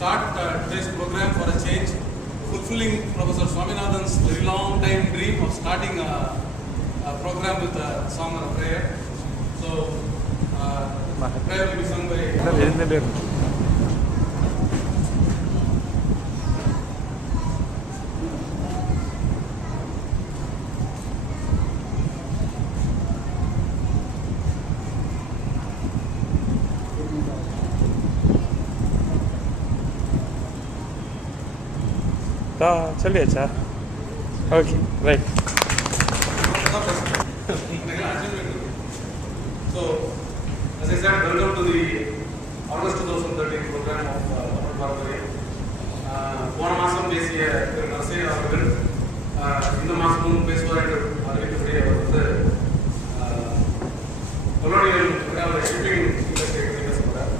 start today's program for a change, fulfilling Professor Swaminathan's very long time dream of starting a program with a song and a prayer. So, prayer will be sung by... चलिए अच्छा okay right So, as I said, welcome to the August 2013 program of Tamil Parampariyam. போன மாதம் பேசிய KRA Narasiah அவர்கள் இந்த மாதமும் பேசுவார் என்று அறிவிக்கப்படி அவர் வந்து கொலோனியல் ஷிப்பிங் இண்டஸ்ட்ரி பற்றி பேச போகிறார்.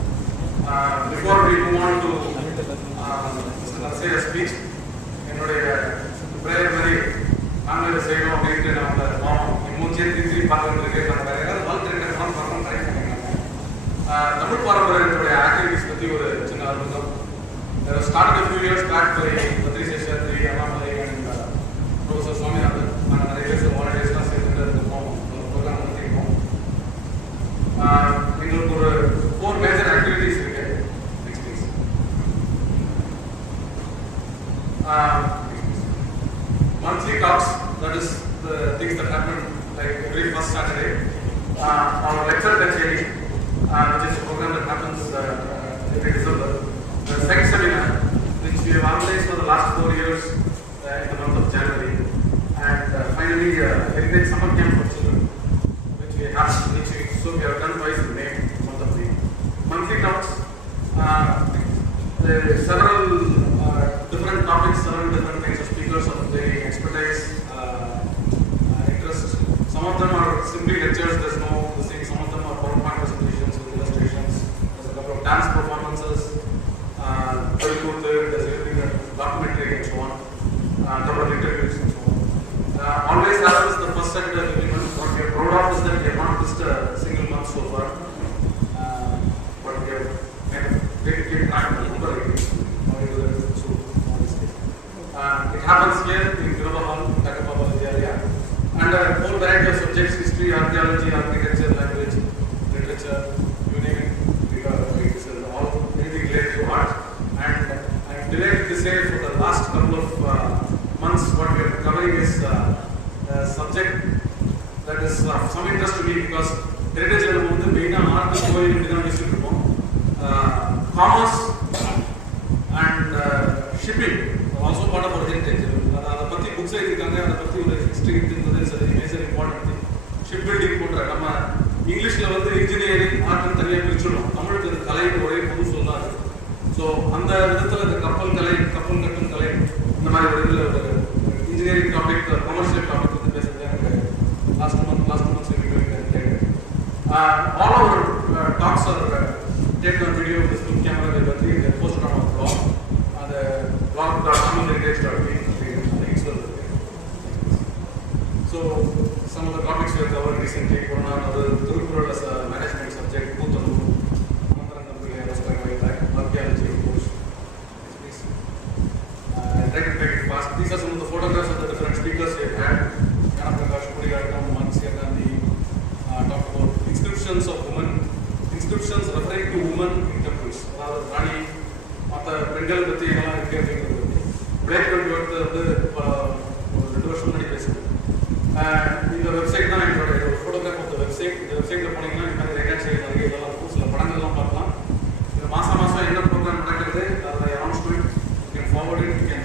Before we move on to Mr. Narasiah's speech, என்னுடைய பிரேயர் மாதிரி நாங்கள் இதை செய்யணும் அப்படின்ட்டு நம்ம மூச்சே திருப்பி பார்த்துட்டு கேட்கலாம். வேறு ஏதாவது வாழ்த்துறை பண்ணணும் ட்ரை பண்ணிக்கலாம். தமிழ் பாரம்பரியத்துடைய ஆக்டிவிட்டிஸ் பற்றி ஒரு சின்ன அறிமுகம். Start a few years back by Patri Seshadri, Annamalai and Professor Swaminathan. நாங்கள் நிறைய பேர் வாலண்டியர்ஸ்லாம் சேர்ந்துட்டு இருக்கோம், ப்ரோக்ராம் நடத்திருக்கோம். எங்களுக்கு ஒரு 4 மேஜர் ஆக்டிவிட்டிஸ் இருக்கு. Next please. Monthly talks, that is the things that happen like every first Saturday. Our lecture kacheri, which is a program that happens every December. The second seminar, which we have organized for the last 4 years in the month of January. And finally, heritage summer camp for children, which we have done twice in May, month of May. Monthly talks, several different topics, several different kinds of speakers of varying expertise, interest. Some of them are simply lectures, there's no thing. Some of them are PowerPoint presentations with illustrations. There's a couple of dance performances, there's everything, documentary and so on, a couple of interviews and so on. Always as is the first set of agreement. What we are proud of is that we have not missed a single month so far. But we have taken time to remember it. It happens here in Global Hall, Takapapa area, and a whole variety of subjects: history, archaeology, architecture, language, literature, you name it. It is all anything related to art. And I am delighted to say, for the last couple of months, what we are covering is a subject that is of some interest to me, because heritage is the main art is going into commerce and shipping. Also part of our heritage. That's why books are history is a major important thing. Shipbuilding, English level engineering, art and Tamil so on the couple engineering topic, commercial topic last two months we will be doing that. All our talks are taken on video with this film camera. They are posted on our blog. The blog.tamilheritage.in. So, some of the topics we have covered recently, Tirukural as a management subject, archaeology, of course. I'll try to take it fast. These are some of the photographs of the different speakers we have had. Talked about inscriptions of women, inscriptions referring to women in temples. Rani, Mata, Pendal, the break the in the website, I have a photograph of the website. The website is right hand side. You can forward it, you can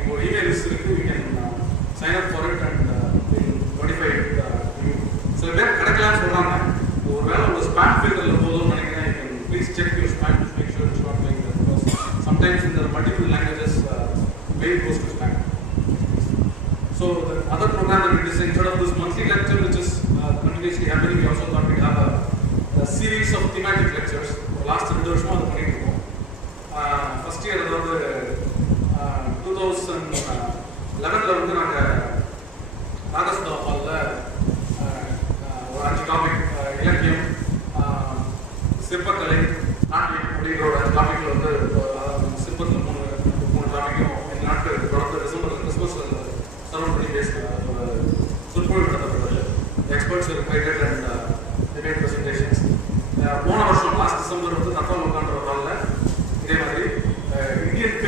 email it, you can sign up for it and notify it to you. So, if you have spam filter, you can please check your spam to make sure it's not going there, because sometimes in the multiple languages, mail goes to spam. So, the other program that we did instead of this monthly lecture, which is continuously happening, we also thought we'd have a series of thematic lectures. Last 2 years, first year, 2011, August Hall, topic, Ilakium, Sirpakalai, topic of the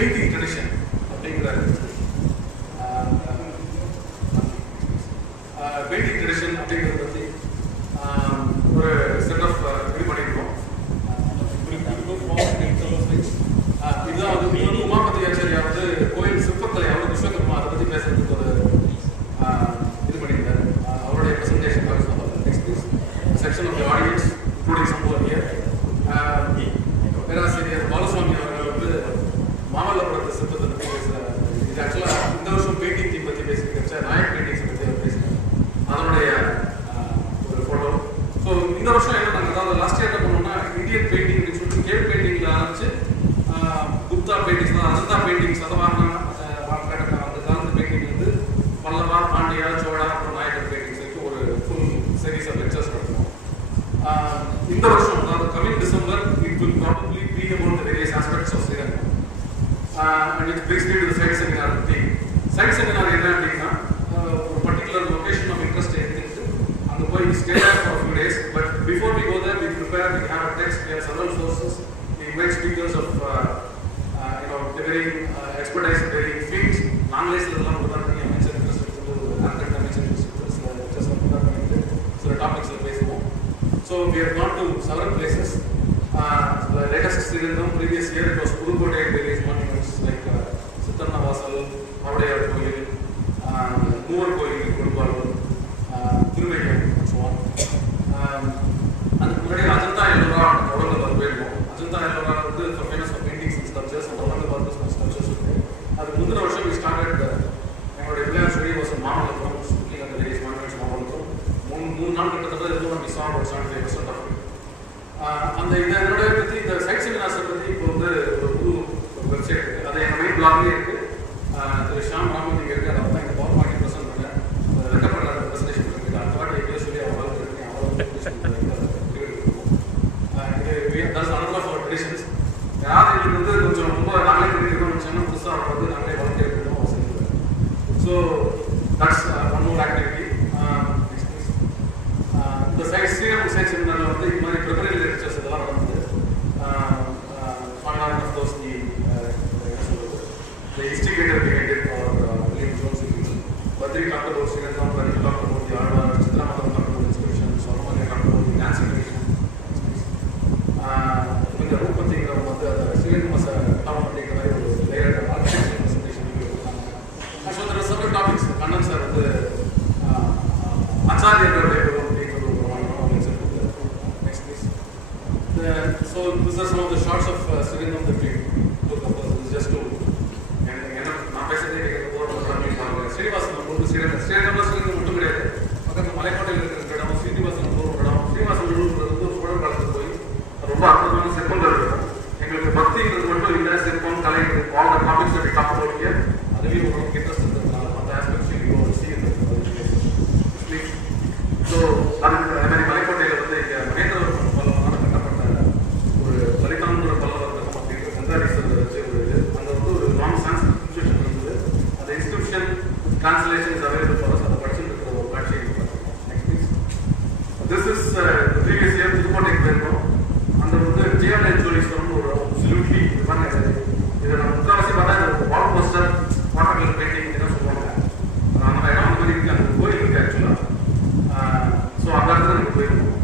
painting tradition அப்படிங்கிற painting tradition அப்படிங்கிறத பற்றி ஒரு set of இது பண்ணியிருக்கோம். இதுதான் வந்து உமாபதி ஆச்சாரியா வந்து கோயில் சிற்பக்கலை அவர் விஸ்வகர்மா அதை பற்றி பேசுறதுக்கு ஒரு இது பண்ணியிருந்தார். அவருடைய presentation next section of the audience including some over here. பேராசிரியர் பாலசுவாமி அவர்கள் வந்து மாமல்லபுரத்து சிற்பத்தை பற்றி பேசுகிறார். இது ஆக்சுவலாக இந்த வருஷம் பெயிண்டிங் டீம் பற்றி பேசியிருக்க நாயக் பெயிண்டிங்ஸ் பற்றி அவர் பேசுகிறார். அதனுடைய ஒரு ஃபோட்டோ. ஸோ இந்த வருஷம் என்ன நாங்கள் அதாவது லாஸ்ட் இயர் என்ன பண்ணோம்னா இந்தியன் பெயிண்டிங் சொல்லிட்டு கேவ் பெயிண்டிங்கில் ஆரம்பிச்சு குப்தா பெயிண்டிங்ஸ் தான் அஜந்தா பெயிண்டிங்ஸ் சதவாகன அந்த காலத்து பெயிண்டிங் வந்து பல்லவா பாண்டியா சோழா அப்புறம் நாயக்கர் பெயிண்டிங்ஸ் வரைக்கும் ஒரு ஃபுல் சீரீஸ் ஆஃப் லெக்சர்ஸ் நடத்துவோம். இந்த வருஷம் அதாவது coming December it will probably be about the various aspects of Sri Lanka. And it brings me to the site seminar. Site seminar என்ன அப்படின்னா ஒரு பர்டிகுலர் லொகேஷன் ஆஃப் இன்ட்ரெஸ்ட் எடுத்துட்டு அங்கே போய் stay for few days. But before we go there we prepare, we have a text, we have several sources, we invite speakers of varying expertise in varying fields. நாங்களே சிலதெல்லாம் உதாரணத்துக்கு அமைச்சர் interest architect அமைச்சர் interest சில டாபிக்ஸில் பேசுவோம். So we have gone to several places. The latest Srirangam, previous year it was Pudukkottai and various monuments like சித்தன்ன வாசல், அவடையார் கோயில், மூவர் கோயில் கொடுப்பாளூர், திருவையம் and so on. அதுக்கு முன்னாடி அஜந்தா எல்லோரா அவுரங்காபாத் போயிருந்தோம். அஜந்தா எல்லோரா வந்து famous for paintings and sculptures and Aurangabad sculptures இருக்கு. அதுக்கு முந்தின வருஷம் we started எங்களுடைய விளையாட்டு சொல்லி வருஷம் Mamallapuram looking at various monuments Mamallapuram. மூணு நாள் கிட்டத்தட்ட இருக்கும். we saw about 75% of it. அந்த இதோட பற்றி இந்த சைட் செமினார்ஸை பற்றி இப்போ வந்து ஒரு புது வெப்சைட் இருக்குது. அது எங்கள் மெயின் பிளாக்லேயே இருக்குது. திரு ஷாம் ராமன் இங்கே இருக்குது. அதை தான் எங்கள் பவர் பாயிண்ட் ப்ரெசென்ட் பண்ண ரெக்கப்படுற ப்ரெசன்டேஷன் இருக்குது. அடுத்த வாட்டி எப்படியோ சொல்லி அவ்வளோ இருக்கு யாராவது எங்களுக்கு வந்து கொஞ்சம் ரொம்ப நாங்களே பண்ணிருக்கோம் சொன்னால் புதுசாக அவங்க வந்து நாங்களே வளர்த்து எடுக்கணும் அவசியம் இல்லை. So that's one more activity. இந்த ஸ்ரீரங்கம் சைட் செமினாரில் வந்து இது மாதிரி ப்ரிப்பரேட்டரி லெக்சர்ஸ் இதெல்லாம் நடந்தது. One of those the instigator behind it or William Jones Badri talked about Srirangam, Badri talked about the Alvar, Chitramadam talked about inscription, Solomon talked about the dance tradition. இந்த ரூபத்திங்கிறவங்க வந்து அந்த Srirangam town அப்படிங்கிற மாதிரி ஒரு layer architecture presentation கொடுத்தாங்க. So there are several topics. Kannan sir வந்து ஆச்சாரியர்களுடைய so these are some of the shots of Srirangam that we took up. This is just to நான் பேசுறதே ஸ்ரீனிவாசன் ஸ்ரீரங்கம் மட்டும் கிடையாது. பக்கத்தில் மலைக்கோட்டையில் இருக்கிற இடம் ஸ்ரீனிவாசன் இடம். ஸ்ரீனிவாசன் வந்து ஒரு சோழர் காலத்துக்கு போய் ரொம்ப அற்புதமான சிற்பங்கள் இருக்கும். எங்களுக்கு பக்திங்கிறது மட்டும் இல்லை, சிற்பம் கலை all the topics that we talk about here அதுலேயும் உங்களுக்கு இன்ட்ரெஸ்ட் இருக்கிறதுனால அந்த ஆஸ்பெக்ட்ஸ் ஸோ அதுக்கு அதே மாதிரி மலைக்கோட்டையில் வந்து இங்கே மகேந்திரவர்மன் பல்லவனால் கட்டப்பட்ட ஒரு லலிதாம்புர பல்லவர்க்கம் அப்படிங்கிற கங்காரீஸ்வரர் வச்சு ஒரு இது அங்கே வந்து ஒரு லாங் சான்ஸ்கிரிட் இன்ஸ்கிரிப்ஷன் இருந்தது. அந்த inscription translation is available for us. அதை படிச்சுட்டு இருக்கிற ஒரு காட்சியை திஸ் இஸ் ப்ரீவியஸ் இயர் புதுக்கோட்டைக்கு போயிருக்கோம். அந்த வந்து ஜெயலலிதா ஜோலீஸ்வரன் ஒரு அப்சல்யூட்லி இதை நம்ம முக்கால்வாசி பார்த்தா wall poster water colour painting என்ன சொல்லுவாங்க. அந்த இடம் அந்த மாதிரி இருக்குது. அந்த கோயில் இருக்குது ஆக்சுவலாக. ஸோ அந்த இடத்துல நம்ம போயிருக்கோம்.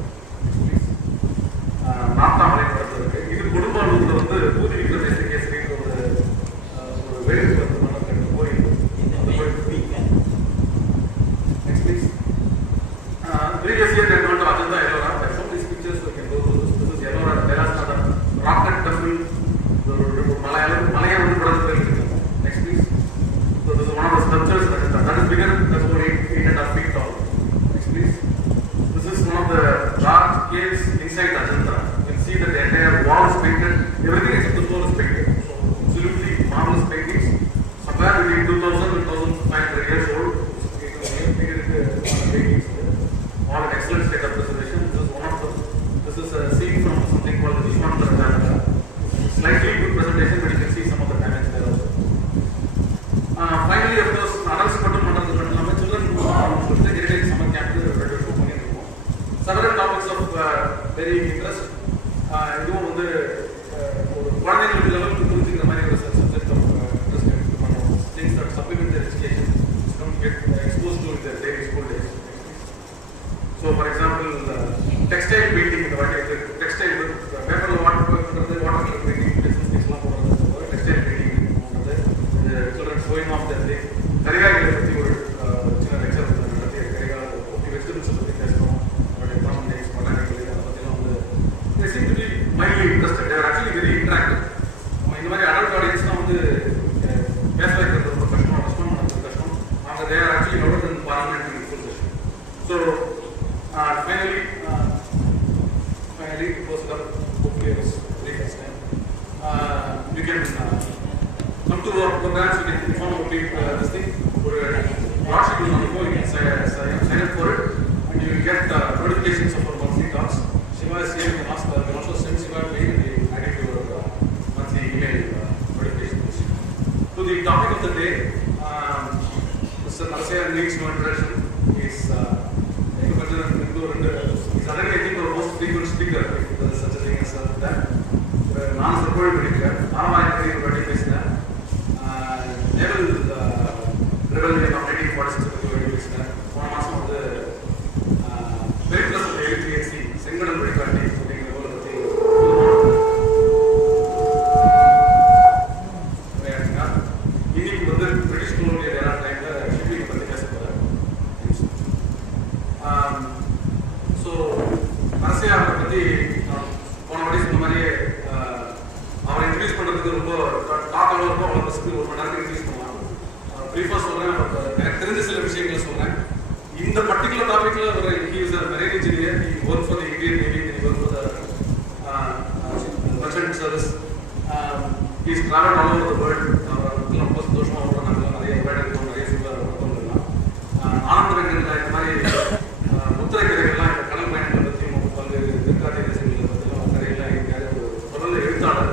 நாத்தாமலை படத்தில் இருக்கு. இது கொடும்பாலூரில் வந்து பூதி விக்ரமேஸ்வரேஸ்வரிங்கிற ஒரு வேறு கோயில். Next please. ப்ரீவியஸ் இயர் நான் வந்து Ajanta Ellora some of these pictures we can go through this. This is Ellora Parasnath rock cut temple. மலையை வந்து படத்தில் போயிருக்கோம். Next please. So this is one of the sculptures that is bigger. That's about 8.5 feet tall. Next please. This is one of the large caves inside Ajanta. You can see that the entire wall is painted. Everything except the floor is painted. So absolutely marvelous paintings. going off that day. கரிகாய்களை பற்றி ஒரு சின்ன lecture நடத்தி கரிகாய் வெஜிடபிள்ஸை பற்றி பேசணும், அவருடைய economics botanical அதை பற்றிலாம் வந்து they seem to be mildly interested. They are actually very interactive. நம்ம இந்த மாதிரி அடல்ட் ஆடியன்ஸ்லாம் வந்து பேச வைக்கிறது ரொம்ப கஷ்டம், ரெஸ்பாண்ட் பண்ணுறது கஷ்டம். அவங்க they are actually louder than parliament in full session. So finally it was done. Hopefully it was very first time. You can come to our programs, you can inform about this thing. For watching on the go, you can sign up for it, and you will get notifications of our monthly talks. Shiva is here, you can ask, you can also send Shiva a mail and we add it to your monthly email notifications. To the topic of the day, Mr. Narasiah needs no introduction. He's already, I think, our most frequent speaker, if there is such a thing as that. நான் சொற்பொழிவு படிக்கிறேன், நாராயணபுரி ஒரு வாட்டி பேசினேன், naval revolution of 1946 பற்றி ஒரு வாட்டி பேசினேன். போன மாதம் வந்து பெரிப்ளஸ் ஆஃப் எல்டிஎஸ்சி செங்கடல் வழிகாட்டி அப்படிங்கிற ஒரு பற்றி இன்னைக்கு வந்து பிரிட்டிஷ் கொலோனியல் ஏரா டைமில் ஷிப்பிங் பற்றி பேச போகிறேன். ஸோ நரசியா அவரை பற்றி போன வாட்டி சொன்ன மாதிரியே அவரை இன்ட்ரடியூஸ் பண்ணுறதுக்கு ரொம்ப டாக் அவ்வளோ இருக்கும், அவ்வளோ பஸ்க்கு ஒரு மணி நேரத்துக்கு இன்ட்ரடியூஸ் பண்ணலாம். ப்ரீஃபாக சொல்கிறேன், எனக்கு தெரிஞ்ச சில விஷயங்களை சொல்கிறேன். இந்த பர்டிகுலர் டாப்பிக்கில் ஒரு he is a marine engineer, he work for the Indian navy, he work for the merchant service, he is travelled all over the world. அவருக்கு ரொம்ப சந்தோஷமாக வரும், நாங்கள் நிறைய வேர்டு இருக்கோம், நிறைய சொல்ல ஒருத்தவங்கலாம் ஆனந்தரங்கள் இந்த மாதிரி முத்திரை கதைகள்லாம் இந்த கடல் பயணங்களை பற்றியும் பல்வேறு தெற்காட்டிய தேசங்களை பற்றியும் கதைகள்லாம் இருக்காரு. ஒரு தொடர்ந்து எழுத்தாளர்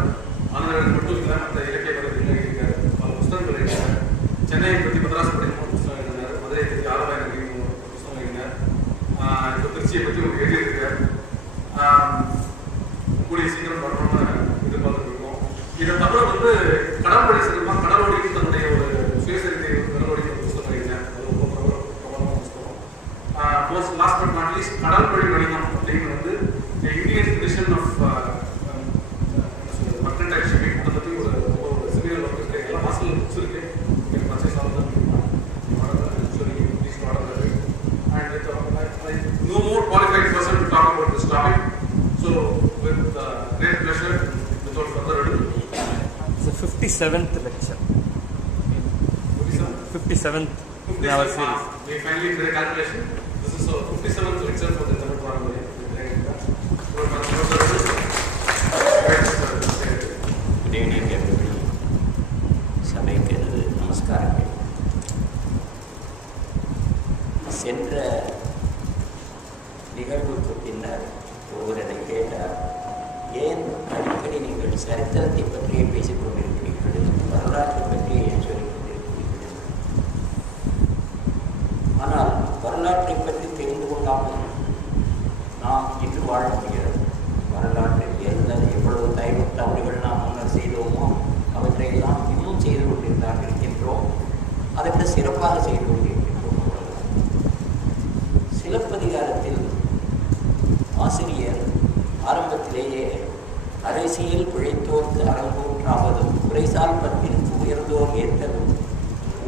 ஆனந்தரங்கள் மட்டும் இல்லை, மற்ற இலக்கிய கதைகள்லாம் இருக்காரு, பல புத்தகங்கள் எழுதினார். சென்னையை பற்றி மதராஸ் படிக்கும் ஒரு புத்தகம் எழுதினார், மதுரையை பற்றி ஆலவாய் நகரின் ஒரு புத்தகம் எழுதினார், இப்போ திருச்சியை பற்றி ஒரு எழுதியிருக்கார். கூடிய சீக்கிரம் வரணும்னு எதிர்பார்த்துட்டு இருக்கோம். இதை தவிர வந்து கடற்படை சிறப்பாக கடலோடிக்கு தன்னுடைய ஒரு சுயசரிதை கடலோடிக்கு ஒரு புத்தகம் எழுதினார், அது ரொம்ப பிரபலமான புத்தகம். லாஸ்ட் பட் நாட் லீஸ்ட் கடல் வழி வணிகம் அப்படின்னு வந்து Indian tradition of mercantile shipping அதை பற்றி ஒரு சிமிலர் ஒர்க் இருக்கு. எல்லாம் ஹாஸ்டல் புக்ஸ் இருக்கு, எனக்கு பர்ச்சேஸ் ஆகுது. And no more qualified person to talk about this topic. So with great pleasure, without further ado, it's the 57th lecture. 57th in our series. We finally did a calculation. This is our 57th lecture for the Tamil Parliament. Good evening, everybody. சபைக்கு நமஸ்காரங்கள். சென்ற நிகழ்வுக்கு பின்னர் ஒருவரை கேட்டார், ஏன் அடிக்கடி நீங்கள் சரித்திரத்தை பற்றியே பேசிக் கொண்டிருக்கிறீர்கள், வரலாற்றை பற்றியே ஏன் சொல்லிக் கொண்டிருக்கிறீர்கள்? ஆனால் வரலாற்றை பற்றி தெரிந்து கொள்ளாமல் நாம் இன்று வாழ முடியாது. வரலாற்றில் எவ்வளவு தவறுகள் நாம் முன்னர் செய்தோமோ அவற்றையெல்லாம் இன்னும் செய்து கொண்டிருந்தான் இருக்கின்றோம், அதை விட சிறப்பாக செய்து கொண்டிருக்கின்றோம். சிலப்பதிகாரத்தில் ஆசிரியர் ஆரம்பத்திலேயே அரசியல் பிழைத்தோர்க்கு அறங்கூற்றாவதும் குறைசால் பத்தினுக்கு உயர்ந்தோர் ஏற்றதும்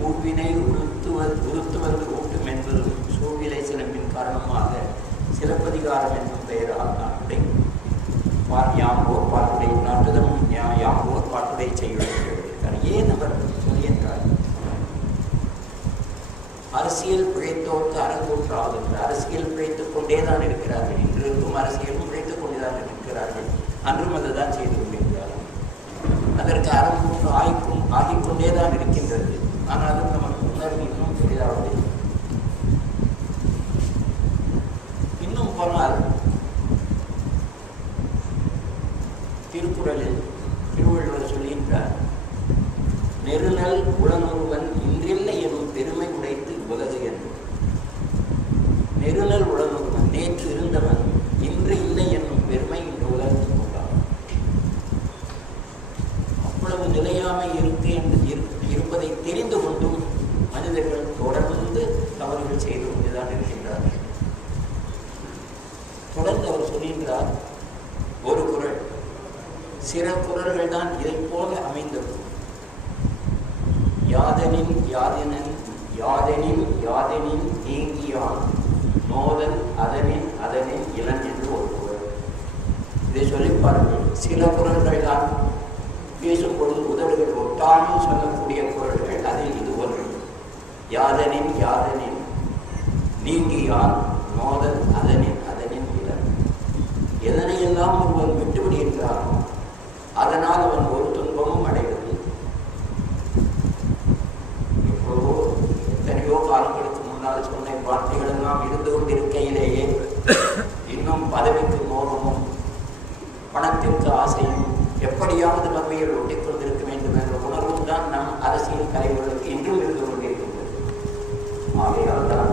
ஊழ்வினை உறுத்துவது ஊட்டும் என்பதும் சூழ்நிலை சிலம்பின் காரணமாக சிலப்பதிகாரம் என்னும் பெயரால் நாட்டுடை யாம்போர் பாட்டுடை நாட்டுதம் யாம்போர் பாட்டுடை செய்கிறார். ஏன் அவர் சொல்லியிருக்கிறார்? அரசியல் பிழைத்தோர்க்கு அறங்கூற்றாவது. அரசியல் பிழைத்துக் கொண்டேதான் இருக்கிறார்கள், இன்று இருக்கும் அரசியலும் பிழைத்துக் கொண்டேதான் இருக்கிறார்கள், அன்றும் அதை தான் செய்து கொண்டிருக்கிறார்கள். அதற்கு அறங்கூற்று ஆகிக்கொண்டேதான் இருக்கின்றது. ஆனாலும் நமக்கு உணர்வு இன்னும் பெரிதாவது. இன்னும் போனால் திருக்குறளில் திருவள்ளுவர் சொல்கின்றார், நெருநல் உளனொருவன் இன்றில்லை எனும் பெருமை உடைத்து உலகு என்று. நெருநல் உளனொருவன் நேற்று இருந்தவன் இன்று இல்லை என்னும் பெருமை இந்த உலகத்தில் கொண்டான். அவ்வளவு நிலையாமை இருப்பதை தெரிந்து கொண்டும் மனிதர்கள் தொடர்ந்து தவறுகள் செய்து கொண்டுதான் இருக்கின்றார்கள். தொடர்ந்து அவர் சொல்கின்றார், ஒரு குறள், சில குறள்கள் தான் இதை போல அமைந்திருக்கும். யாதெனின் யாதெனின் யாதெனின் யாதெனின் நீங்கியான் நோதல் அதனின் அதனின் இளன் என்று ஒரு குரல். இதை சொல்லி பாருங்கள். சில குரல்கள் தான் பேசும்பொழுது உதடுகள் ஒட்டாமல் சொல்லக்கூடிய குரல்கள். அதில் இது ஒன்று. யாதெனின் யாதெனின் நீங்கியான் நோதல் அதனின் அதனின் இளன். எதனையெல்லாம் ஒருவன் விட்டுவிடுகின்றானோ அதனால் அவன் ஒரு துன்பமும் அடைவதில்லை. எப்போதோ எத்தனையோ காலங்களுக்கு முன்னால் சொன்ன வார்த்தைகள் எல்லாம் இருந்து கொண்டிருக்கையிலேயே இன்னும் பதவிக்கு மோகமும் பணத்திற்கு ஆசையும் எப்படியாவது வகையில் ஒட்டிக் கொண்டிருக்க வேண்டும் என்ற உணர்வும் தான் நம் அரசியல் தலைவர்களுக்கு இன்றும் இருந்து கொண்டிருக்கின்றது. ஆகையால் தான்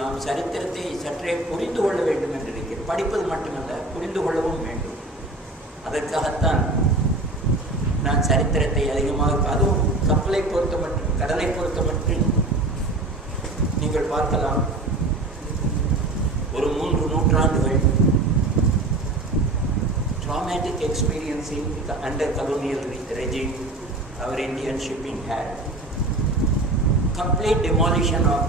நாம் சரித்திரத்தை சற்றே புரிந்து கொள்ள வேண்டும் என்று இருக்கிறேன். படிப்பது மட்டுமல்ல, புரிந்து கொள்ளவும் வேண்டும். அதற்காகத்தான் நான் சரித்திரத்தை அதிகமாக, அதுவும் கப்பலை பொறுத்த மட்டும், கடலை பொறுத்த மட்டும் நீங்கள் பார்க்கலாம். ஒரு 3 நூற்றாண்டுகள் traumatic experiencing under colonial regime our Indian shipping had. Complete demolition of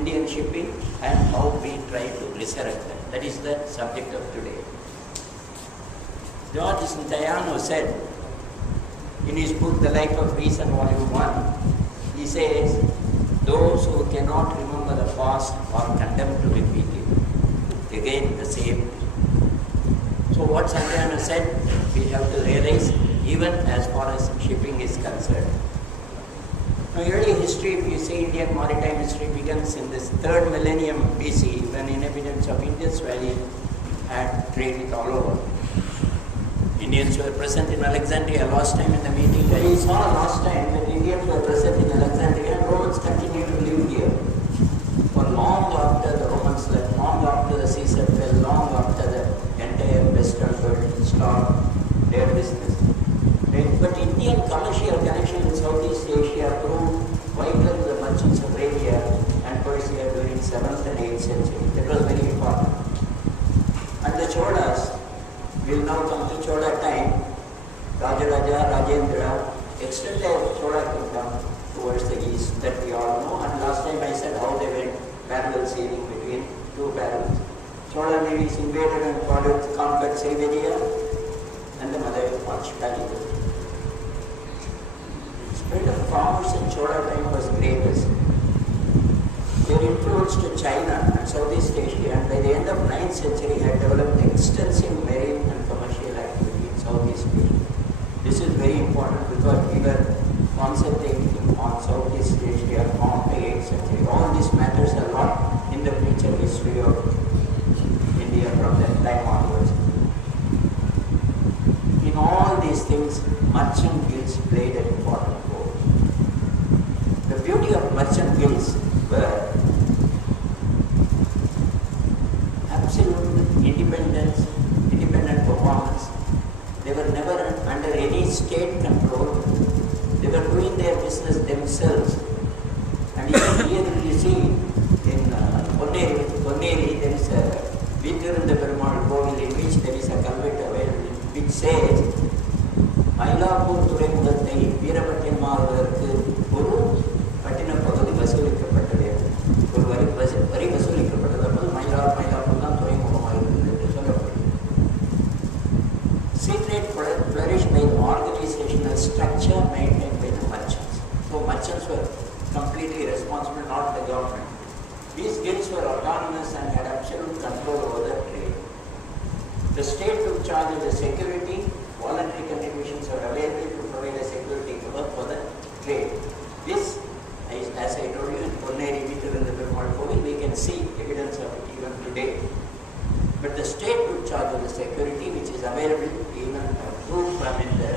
Indian shipping and how we try to resurrect them. That is the subject of today. George Santayana said in his book The Life of Reason Volume 1, he says, those who cannot remember the past are condemned to repeat it. Again the same. So what Santayana said, we have to realize, even as far as shipping is concerned. Now, early history, if you say Indian maritime history, begins in this 3rd millennium BC, when inhabitants of Indus Valley had trade with all over. Indians were present in Alexandria. Last time in the meeting, I saw last time that Indians were present in Alexandria and Romans continued to live here. For long after the Romans left, long after the Caesar fell, long after the entire Western world stopped their business. But Indian commercial connection with Southeast Asia proved vital to the merchants of Arabia and Persia during 7th and 8th century. That was very important. And the Cholas, we will now come to Chola time. Rajaraja, Rajendra extended Chola kingdom towards the east, that we all know. And last time I said how they went parallel sailing between 2 barrels. Chola navies invaded and conquered Siberia and the mother Archipelago. The spread of commerce in Chola time was greatest. Their influence to China and Southeast Asia, and by the end of 9th century had developed extensive marine and commercial activity in Southeast Asia. This is very important because we were concentrating on Southeast Asia from the 8th century. All this matters a lot in the future history of India from that time onwards. In all these things, merchant guilds played an important role. The beauty of merchant guilds were absolute independence, independent performance. They were never under any state control. They were doing their business themselves. And even here you see in Ponneri, there is a Vittirunda Perumal Kovil in which there is a culvert available, which says, Mailapur துறைமுகத்தை வீரபட்டினமாவதற்கு ஒரு பட்டின பகுதி வசூலிக்கப்பட்டது. ஒரு வரி வசூலிக்கப்பட்டது. அப்போது மயிலாப்பூர் தான் துறைமுகமாக இருந்தது என்று சொல்லப்படுகிறது. Sea trade flourished by the organizational structure maintained by the merchants. So merchants were completely responsible, not the government. These guilds were autonomous and had absolute control over the trade. The state took charge of the security. Voluntary contributions are available to provide a security cover for the trade. This, as I told you, in Ponneri, Vittirunda Perumal Kovil, we can see evidence of it even today. But the state took charge of the security, which is available, even proof, the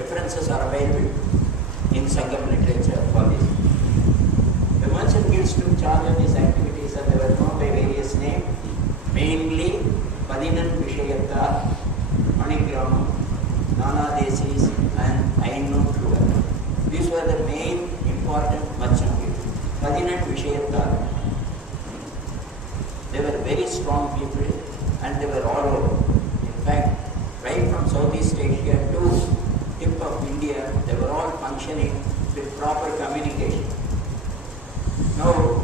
references are available in Sangam literature for this. The merchant guilds took charge of these activities and they were known by various names, mainly Padinan Vishayatta, Manigramam, Nana Desis and Ainun Klugar. These were the main important merchant guilds. Padinan Vishayatta, they were very strong people and they were all over. In fact, right from South Southeast Asia to tip of India, they were all functioning with proper communication. Now,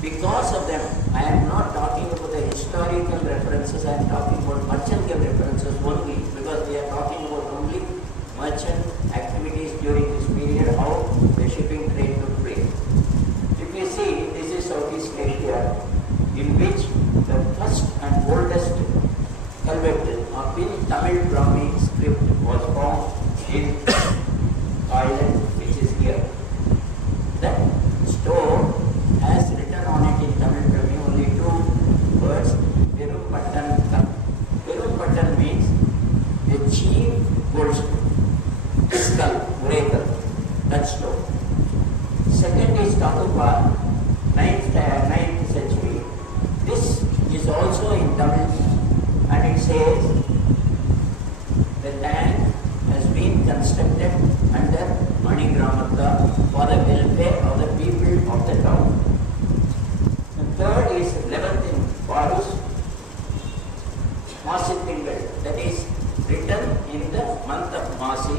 because of them, I am not talking about the historical references, I am talking about merchant references only, because we are talking about only merchant activities during this period, how the shipping trade took place. If you see, this is Southeast Asia, in which the first and oldest culvert of in Tamil Brahmi script was found in Thailand, which is here. That stone has written on it in Tamil Brahmi only two words, Perumpattan. Perumpattan means a chief gold stone, skull, miracle, that stone. Second is Takupa, 9th century. This is also in Tamil, and it says the tank has been constructed under Manigramata for the welfare of the people of the town. The third is 11th in Varus, Masitingal, that is written in the month of Masi.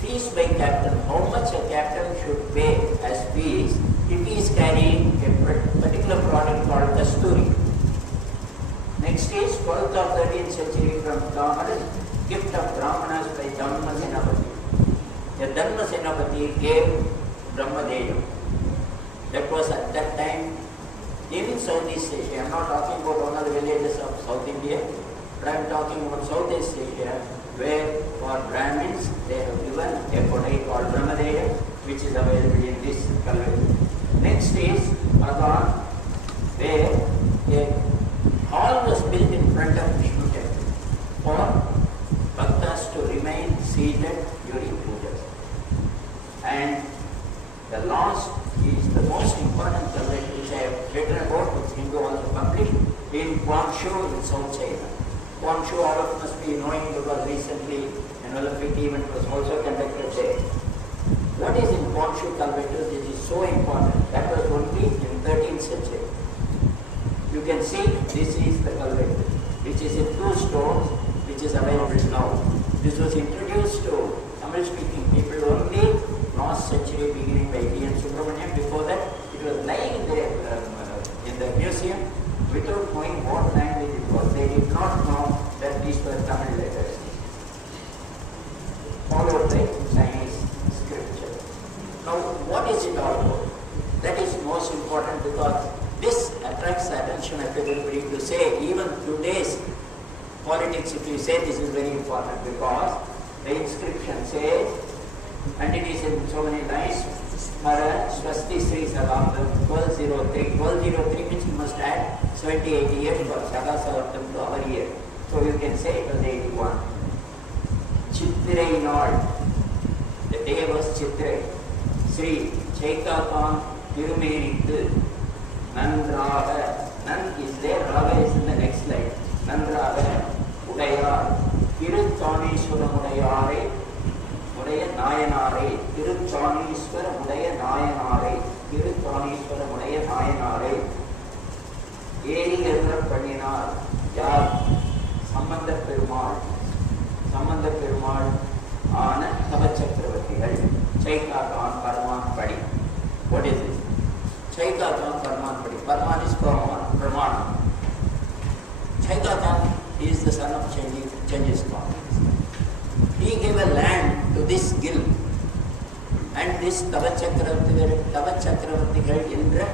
Fees by captain, how much a captain should pay as fees if he is carrying a particular product called Kasturi. Next is 12th or 13th century from Tamil, gift of Brahmanas by Dhamma Senapati. The Dhamma Senapati gave Brahmadeva. That was at that time in Southeast Asia. I am not talking about one of the villages of South India, but I am talking about Southeast Asia, where for Brahmins they have given a kodai called Brahmadeva, which is available in this culvert. Next is Agan, where a hall was built in front of Vishnu temple for bhaktas to remain seated during pujas. And the last is the most important culvert which I have written about, which Hindu also published, in Guangzhou in South China. Guangzhou, all of us must be knowing because recently an Olympic event was also conducted there. What is in Guangzhou culvert which is so important? That was only in 13th century. You can see this is the culvert, which is in two stones, which is available now. This was introduced to Tamil-speaking people only last century, beginning by D.N. Subramanian. Before that, it was lying in the museum without knowing what language it was. They did not know that these were Tamil letters, followed by Chinese scripture. Now, what is it all about? That is most important because this attracts the attention of everybody to say, even today's politics, if you say this is very important because the inscription says, and it is in so many lines, Mara Swasti Sri Sagamdam 1203. 1203 means you must add 78 years for Saga Sagamdam to our year. So you can say it was 81. Chittirai Nod, the day was Chittirai. Sri Chaikakan Tirumenitu Nandraga. Nan is there, Raga is in the next slide. Nandraga Udayar Tiruthanishwara Udayare Udaya Nayanare Tiruthanishwara Udaya Nayanare Tiruthanishwara Udaya Nayanare Eri Erra Paninar Yar Samandha Perumal Ana Kavachakravartigal Chaikakan Parman Padi. What is this? Chaikakan Parman Padi. Parman is Pramana. Chaikakan is the son of Genghis Khan. He gave a land to this guild, and this Kavachakravartigal Indra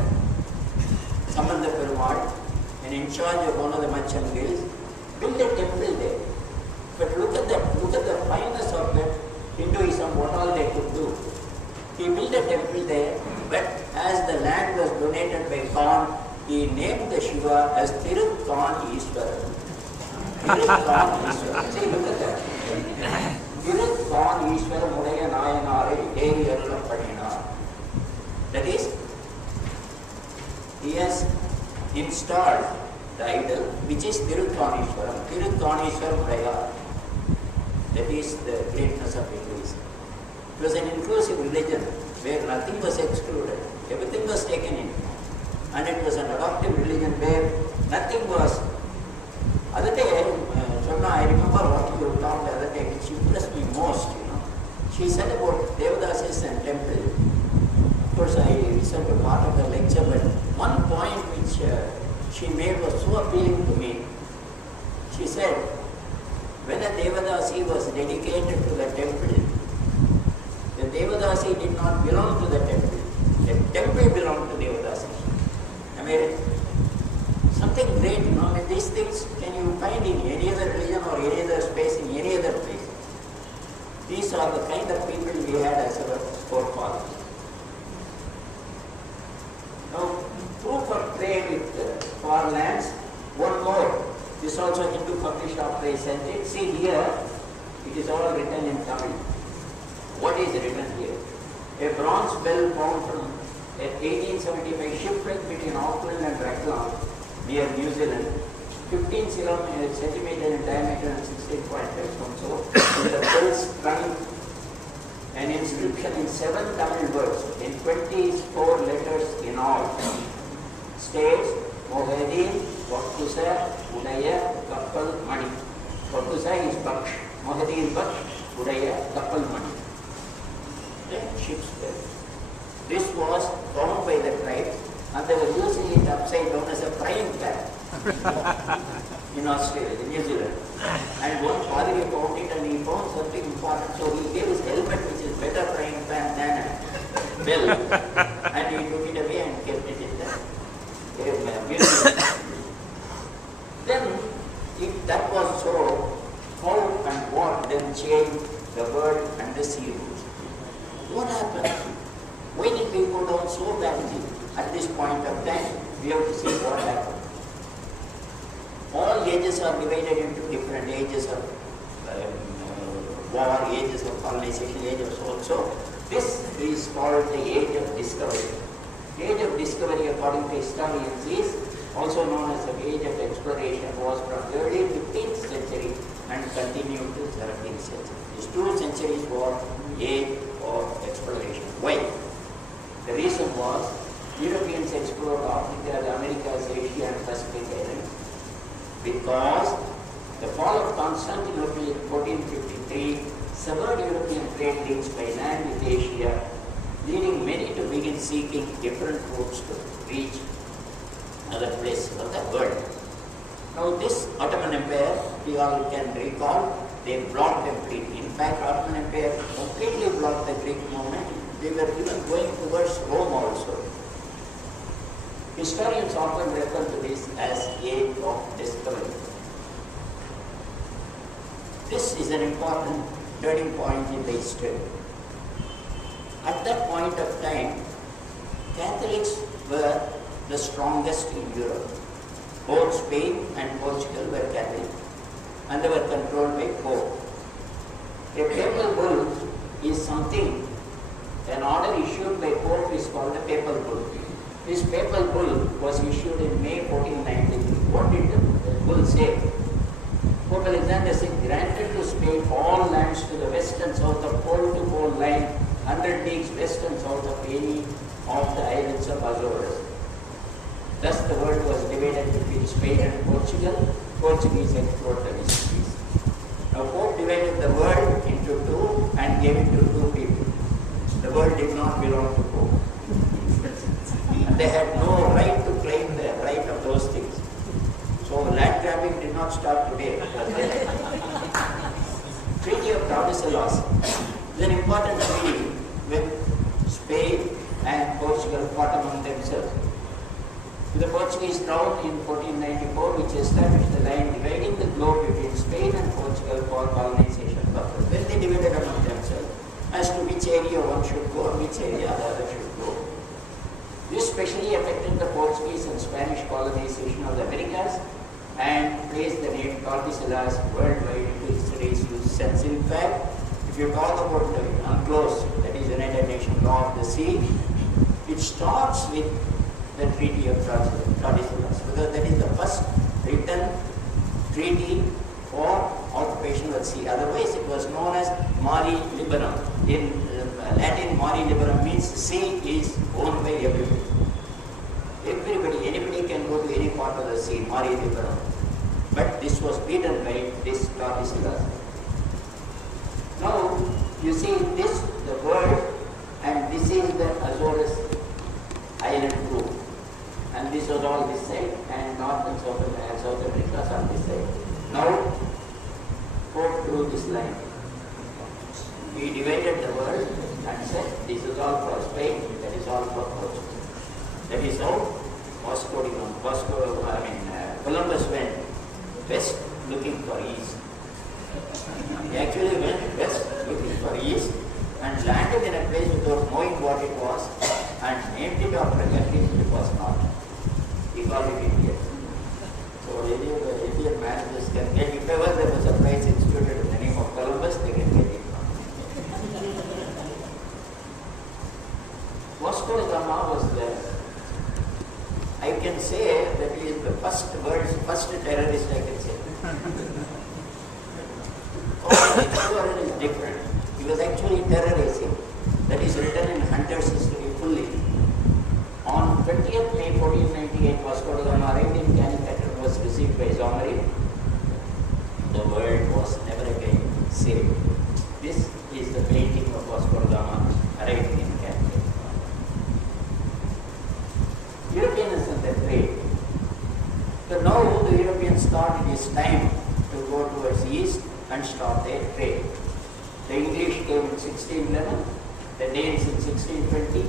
Samandha Perumal, and in charge of one of the merchant guilds, built a temple there. But look at the fineness of that Hinduism, what all they could do. He built a temple there, but as the land was donated by Khan, he named the Shiva as Tiruthan Ishwara. Tiruthan Ishwara. See, look at that. Tiruthan Ishwara Mudaya Nayanare Devi Arula Padina. That is, he has installed the idol, which is Tiruthanishwaram. Tiruthanishwaram Mudaya. That is the greatness of Hinduism. It was an inclusive religion where nothing was excluded, everything was taken in. And it was an adoptive religion where nothing was. Other day, so don't know, I remember what you talked the other day, which impressed me most, She said about Devadasis and temple. Of course, I listened to part of the lecture, but one point which she made was so appealing to me. She said, when a Devadasi was dedicated to the temple, the Devadasi did not belong to the temple. The temple belonged to Devadasi. I mean, something great, I mean, these things can you find in any other religion or any other space, in any other place. These are the kind of people we had as our forefathers. Now, proof of trade with foreign lands, one more. This also Hindu published after I sent it. See here, it is all written in Tamil. What is written here? A bronze bell found from a 1875 shipwreck between Auckland and Raglan near New Zealand, 15 centimeter in diameter and 16.5 so with the bell strung, an inscription in 7 Tamil words in 24 letters in all. States, Mohedin, Vakkusa, Udaya, Kappal, Mani. Vakkusa is Baksh, Mohedin Baksh, Udaya, Kappal, Mani. Ship's bell. This was found by the tribe and they were using it upside down as a frying pan in Australia, in New Zealand. And one father found it and he found something important, so he gave his helmet, which is better frying pan than a bell, and he took it away and kept it in the museum. Then, if that was so, how and what then changed the world and the sea routes? What happened? Why did we go down so badly at this point of time? We have to see what happened. All ages are divided into different ages of war, ages of colonization, ages also. This is called the age of discovery. Age of discovery, according to historians, is also known as the age of exploration, was from early 15th century and continued to 17th century. These 2 centuries were age of exploration. Why? The reason was Europeans explored Africa, the Americas, Asia and Pacific Islands because the fall of Constantinople in 1453 severed European trade links by land with Asia, leading many to begin seeking different routes to reach other places of the world. Now this Ottoman Empire, we all can recall, they blocked completely. In fact, Ottoman Empire completely blocked the Greek movement. They were even going towards Rome also. Historians often refer to this as age of discovery. This is an important turning point in the history. At that point of time, Catholics were the strongest in Europe. Both Spain and Portugal were Catholic, and they were controlled by Pope. A papal bull is something, an order issued by Pope is called a papal bull. This papal bull was issued in May 1493. What did the bull say? Pope Alexander said, granted to Spain all lands to the west and south of pole to pole line, 100 leagues west and south of any of the islands of Azores. Thus the world was divided between Spain and Portugal. Portuguese explored the mysteries. Now Pope divided the world into 2 and gave it to 2 people. The world did not belong to Pope. And they had no right to claim the right of those things. So land grabbing did not start today. Treaty of Tordesillas is an important treaty with Spain and Portugal fought among themselves. The Portuguese crown in 1494, which established the line dividing the globe between Spain and Portugal for colonization purposes. Then they divided among themselves as to which area one should go and which area the other should go. This specially affected the Portuguese and Spanish colonization of the Americas and placed the name Tordesillas worldwide into history's use sense. In fact, if you talk about the UNCLOS, that is United Nations Law of the Sea, it starts with the Treaty of Tordesillas, because that is the first written treaty for occupation of the sea. Otherwise, it was known as Mare Liberum. In Latin, Mare Liberum means sea is owned by everybody. Everybody, anybody can go to any part of the sea, Mare Liberum. But this was beaten by this Tordesillas. Now, you see this, the world, and this is the Azores island group. And this was all this side, and North and South America on this side. Now, go through this line. We divided the world and said, this is all for Spain, that is all for Portugal. That is how Columbus went west looking for east. He actually went west looking for east and landed in a place without knowing what it was and named it after a country it was not. He called it India. So Indian managers can get, if ever there was a prize instituted in the name of Columbus, they can get it. Vasco da Gama was there. I can say that he is the world's first terrorist, I can say. Explorer is different. He was actually terrorizing. That is written in Hunter's history fully. On 20th May 1498, Vasco da Gama arrived in Calicut and was received by Zomari. The world was never again saved. This is the painting of Vasco da Gama arriving in Calicut. Europeans and their trade. So now the Europeans thought it is time to go towards the east and start their trade. The English came in 1611, the Danes in 1620,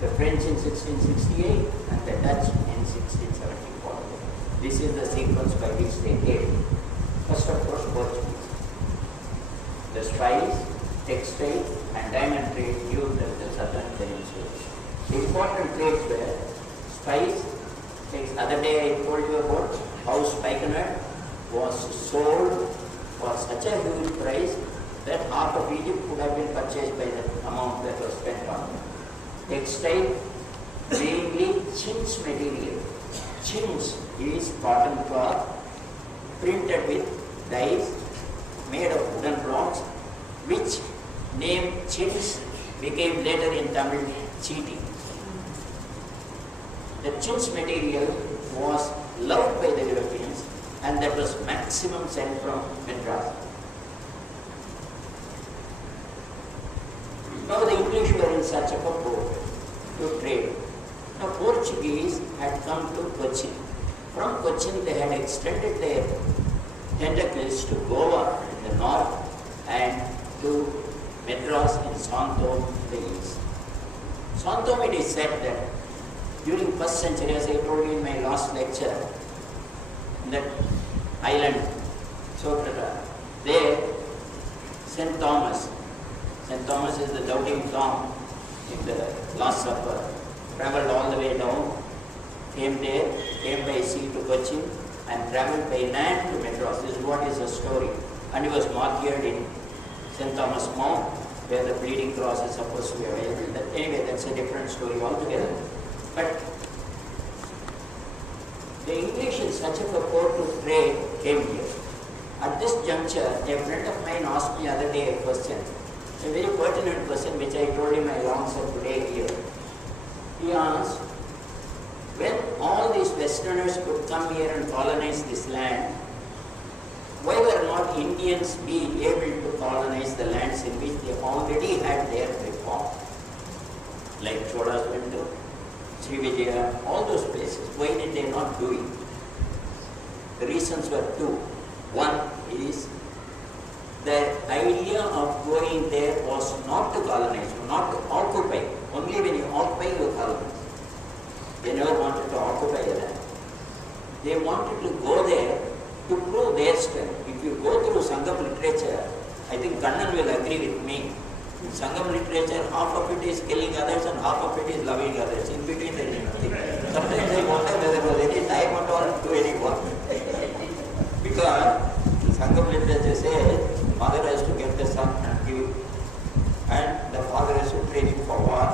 the French in 1668, and the Dutch in 1674. This is the sequence by which they came. First of course, Portuguese. The spice, textile, and diamond trade used at the southern peninsula. The important trades were spice. Other day I told you about how spikenard was sold for such a huge price that half of Egypt could have been purchased by the amount that was spent on it. Textile, mainly chintz material. Chintz is cotton cloth printed with dyes made of wooden blocks, which name chintz became later in Tamil cheating. The chintz material was loved by the Europeans, and that was maximum sent from Madras. Now the English were in search of a port to trade. Now Portuguese had come to Cochin. From Cochin they had extended their tentacles to Goa in the north and to Madras in Santom in the east. Santom, it is said that during 1st century, as I told you in my last lecture, in that island, Sotrata, there, St. Thomas is the doubting Tom in the Last Supper, traveled all the way down, came by sea to Cochin, and traveled by land to Madras. This is what is the story. And he was martyred in St. Thomas Mount, where the bleeding cross is supposed to be available. Anyway, that's a different story altogether. But the English in such of a port to trade came here. At this juncture, a friend of mine asked me the other day a question, a very pertinent question which I told him I'll answer today here. He asked, when all these Westerners could come here and colonize this land, why were not Indians being able to colonize the lands in which they already had their reform? Like Cholas went to Srivijaya, all those places. Why did they not do it? The reasons were two. One is the idea of going there was not to colonize, not to occupy. Only when you occupy, you colonize. They never wanted to occupy the land. They wanted to go there to prove their strength. If you go through Sangam literature, I think Kannan will agree with me. In Sangam literature, half of it is killing others and half of it is loving others. In between there is nothing. Sometimes I wonder whether there was any time at all to any work. Because Sangam literature says, mother has to get the son and give, and the father has to train him for war.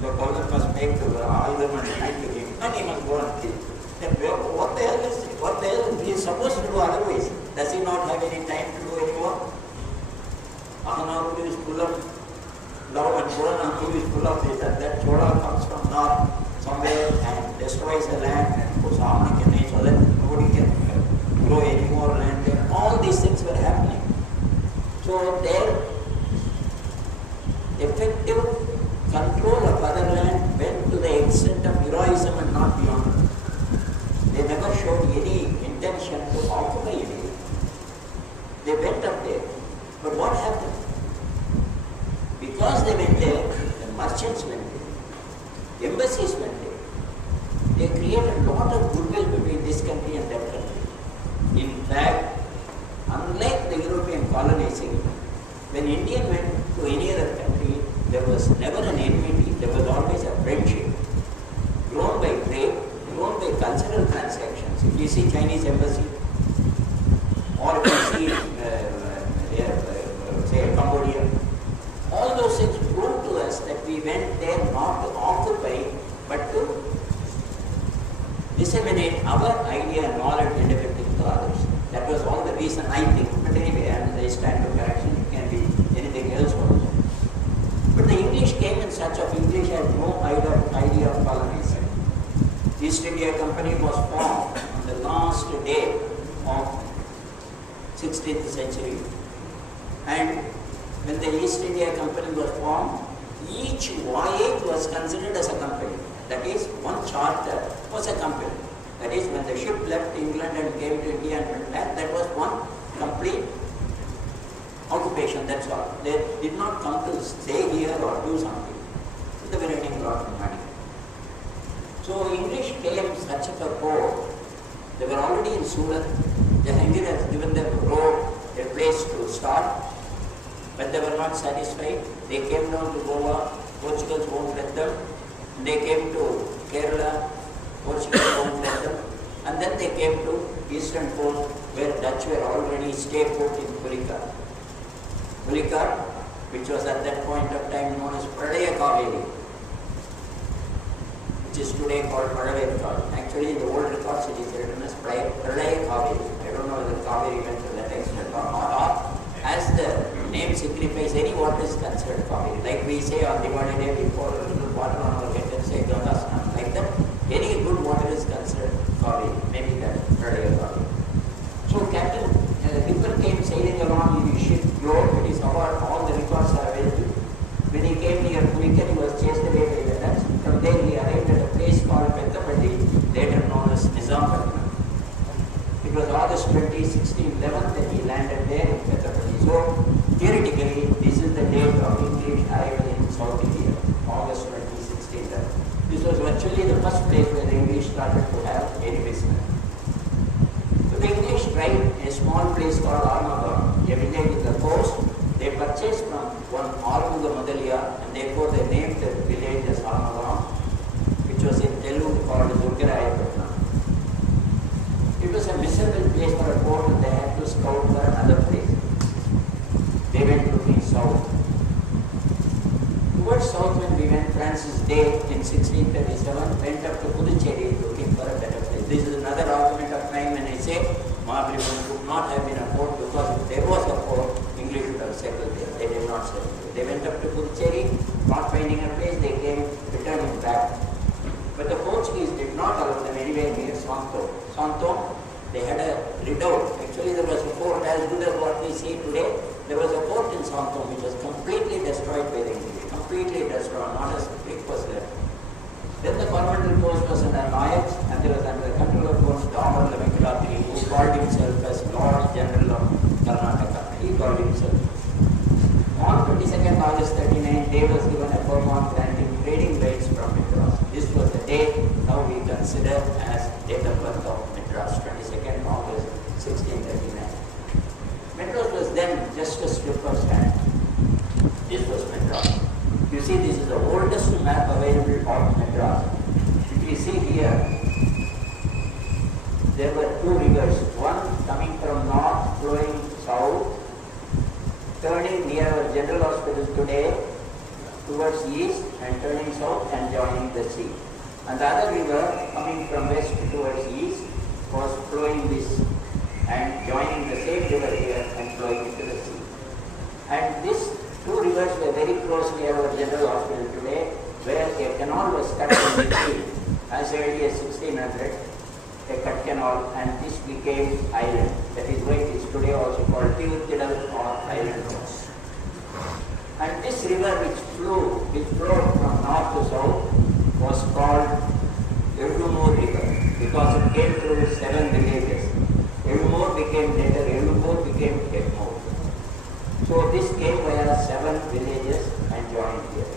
The father must make the ayudam and hand to him, and he must go and kill. Then what the hell is he supposed to do otherwise? Does he not have any time to do any work? Ahanaru is full of love and Purananuru is full of this, and that Chola comes from north somewhere and destroys the land and puts Ahanak in it so that nobody can grow any more land. So their effective control of other land went to the extent of heroism and not beyond. They never showed any intention to occupy India. They went up there. But what happened? Because they went there, the merchants went there, embassies went there. They created a lot of goodwill between this country and that country. In fact, unlike the European colonizing, when India went to any other country, there was never an enmity, there was always a friendship, grown by trade, grown by cultural transactions. If you see Chinese embassy, or if you see, say, Cambodia, all those things prove to us that we went there not to occupy, but to disseminate our idea and knowledge and everything to others. That was all the reason, I think. But anyway, and I stand to correction, it can be anything else also. But the English came in such of English had no idea of colonizing. East India Company was formed on the last day of 16th century. And when the East India Company was formed, each voyage was considered as a company. That is, one charter was a company. That is, when the ship left England and came to India and went back, that was one complete occupation, that's all. They did not come to stay here or do something. They were earning a lot of money. So English came such a port. They were already in Surat. Jahangir has given them a road, a place to start. But they were not satisfied. They came down to Goa, Portugal won't let them. They came to Kerala, Portugal won't let them. And then they came to Eastern Coast, where Dutch were already stay put in Pulicar. Pulicar, which was at that point of time known as Pradaya Kaveri, which is today called Padavedkal. Actually, in the old records it is written as Pradaya Kaveri. I don't know whether Kaveri went to that extent or not. Or, as the name signifies, any water is considered Kaveri. Like we say on Diwali day, we pour a little water on our head and say Ganga Snan. Like that, any good water is considered Kaveri. Maybe that Pradaya Kaveri. So Captain Ripper came sailing along in his ship, Globe. It is about all the records are available. When he came near Pulicar, he was chased away by the Dutch. From there, he arrived at a place called Pettapalli, later known as Nizamapatnam. It was August 20, 1611 that he landed there in Pettapalli. So, theoretically, this is the date of English arrival in South India, August 20, 1611. This was virtually the first place where the English started to have any business. So, the English tried a small place called Armagon, a village in the coast. They purchased from one Armuga Madalia, and therefore they named the village as Armagon, which was in Telugu called Durgarayapatnam. It was a miserable place for a port, and they had to scout for another place. They went looking south. Towards south, when we went, Francis Day in 1637 went up to Puducherry looking for a better place. This is another argument of mine when I say Mahabalipuram could not have been a port, because if there was a port, English would have settled there. They did not settle there. They went up to Puducherry, not finding a place, they came returning back. But the Portuguese did not allow them anywhere near Santo. Santo, they had a redoubt. Actually, there was a fort as good as what we see today. There was a fort in Santo which was completely destroyed by the English. Completely destroyed, not a brick was left. Then the Coromandel post was under Nayaks, and there was under the control of Prince Damar Venkatratri, who called himself as Lord General of Karnataka. He called himself. On 22nd August 39, Day was given a firman granting trading rights from Madras. This was the day now we consider as date of birth of Madras, 22nd August 1639. Madras was then just a strip of sand. This was Madras. You see, this is the oldest map available of Madras. If you see here, there were two rivers, one coming from north, flowing south, turning near our general hospital today towards east and turning south and joining the sea. And the other river coming from west towards east was flowing this and joining the same river here and flowing into the sea. And these two rivers were very close near our general hospital today, where a canal was cut in between as early as 1600, a cut canal, and this became island. That is why it is today also called Tivutidal or Island. 7 villages and joined here.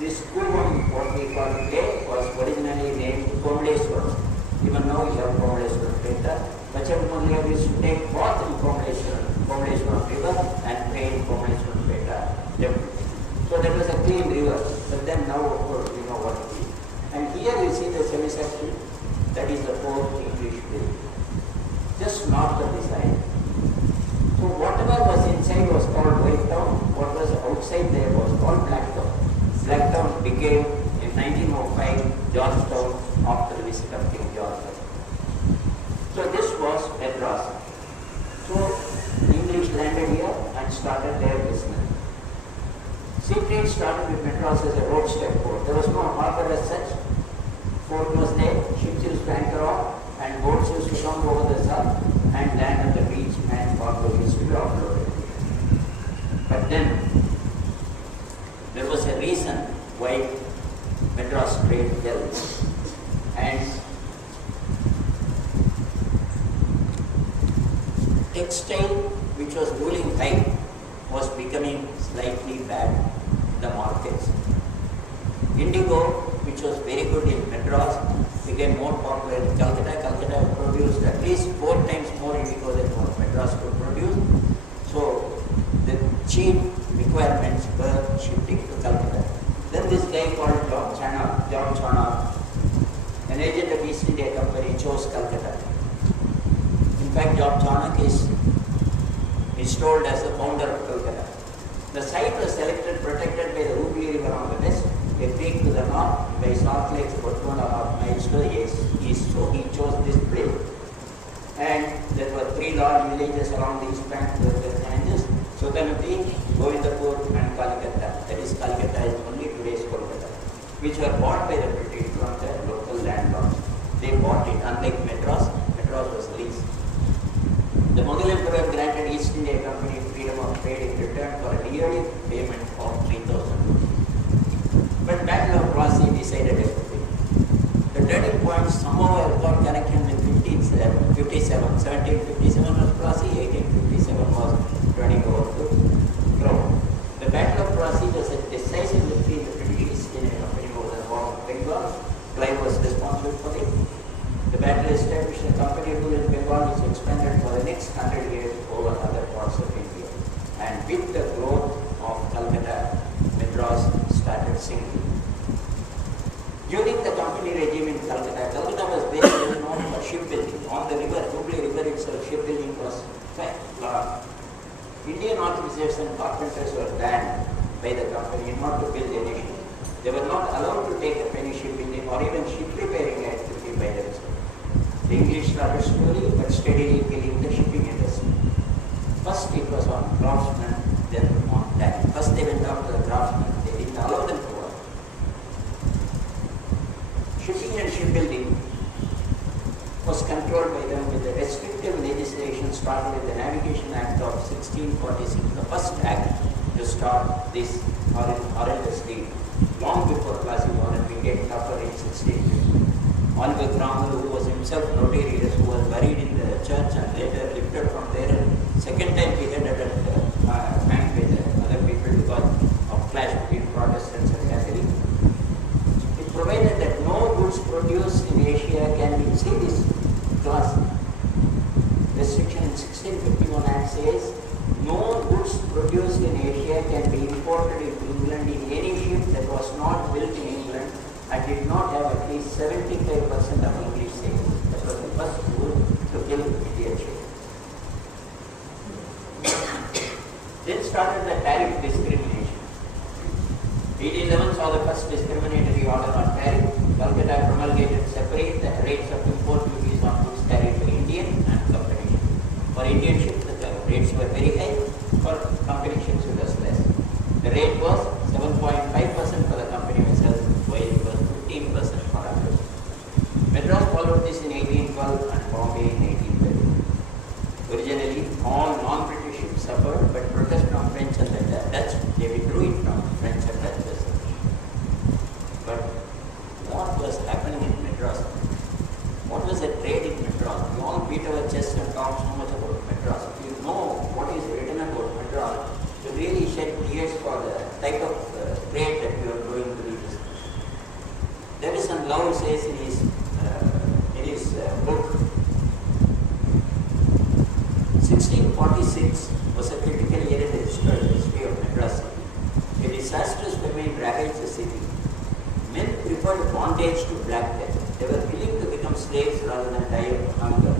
This Kuvam, what we call today, was originally named Komleswaram. Even now you have Komleswaram Peta. Pachamapalli used to take bath in Komleswaram river and pray in Komleswaram Peta temple. So that was a clean river. But then now, of course, we know what it is. And here you see the semicircle, that is the fourth English building, just north of the side. So whatever was inside was called White Town, what was outside there was called Black Town. Black Town became in 1905 Georgetown after the visit of King George. So this was Madras. So the English landed here and started their business. Sea trade started with Madras as a roadstead port. There was no harbor as such. Port was there, ships used to anchor off, and boats used to come over the south and land at the beach, and cargo used to be offloaded. But then there was a reason why Madras trade fell, and textile, which was ruling high, was becoming slightly bad in the markets. Indigo, which was very good in Madras, became more popular in Calcutta. Calcutta produced at least 4 times more indigo than what Madras could produce. So the cheap requirements were shifting to Calcutta. Then this guy called John Chana, an agent of East India Company, chose Calcutta. In fact, John Chanak is told as the founder of Calcutta. The site was selected, protected by the Hooghly River on the west, a creek to the north, by Salt Lakes about 2.5 miles to the east. So he chose this place. And there were 3 large villages along the east bank of the Ganges: Sutanati, Govindapur and Calcutta. That is, Calcutta is only today's Kolkata, which were bought by the British from the local landlords. They bought it, unlike Madras. Madras was leased. The Mughal Emperor granted East India Company freedom of trade in return for a yearly payment of 3,000 rupees. But Battle of Plassey decided everything. The turning point somehow got connection with 1757 was Plassey, 1857 was turning over to Crown. The Battle of Plassey was a decisive victory in the British East India Company over the War of Bengal. Clive was responsible for it. The battle established a company rule in Bengal, which expanded for the next 100 years over other parts of India. And with the growth of Calcutta, Madras started sinking. During the company regime in Calcutta, Calcutta was very well known for shipbuilding. On the river, Hooghly River itself, shipbuilding was quite large. Indian artificers and carpenters were banned by the company not to build any ship. They were not allowed to take up any shipbuilding or even ship repairing activity by themselves. The English started slowly but steadily killing the shipping industry. First it was on craftsmen, then on that. First they went after the craftsmen, they didn't allow them to work. Shipping and shipbuilding was controlled by them with the restrictive legislation started with the Navigation Act of 1646, the first act to start this horrendous deed. Long before Plassey War and became tougher in 1650. Oliver Cromwell, who was himself notorious, who was buried in the church and later lifted from there, second time beheaded at bank with other people because of clash between Protestants and Catholics. It provided that no goods produced in Asia can be, see this class restriction in 1651 Act says, no goods produced in Asia can be imported into England in any ship that was not built in England and did not have at least 75% of English sales. That was the first rule to kill Indian ships. Then started the tariff discrimination. 1811 saw the first discriminatory order on tariff. Calcutta promulgated separate the rates of import duties on goods carried by Indian and company ships. For Indian ships, the rates were very high. For company ships, it was less. The rate was 7.5% for the company vessels, while it was 15% for others. Madras followed this in 1812 and Bombay in 1830. Originally, all non-British ships suffered, but protest from French and the Dutch, they withdrew it from French and Dutch vessels. But what was happening in Madras? What was the trade in Madras? We all beat our chests and talk so much about Madras. If you know what is written about Madras, you really shed tears for the preferred bondage to black death. They were willing to become slaves rather than die of hunger.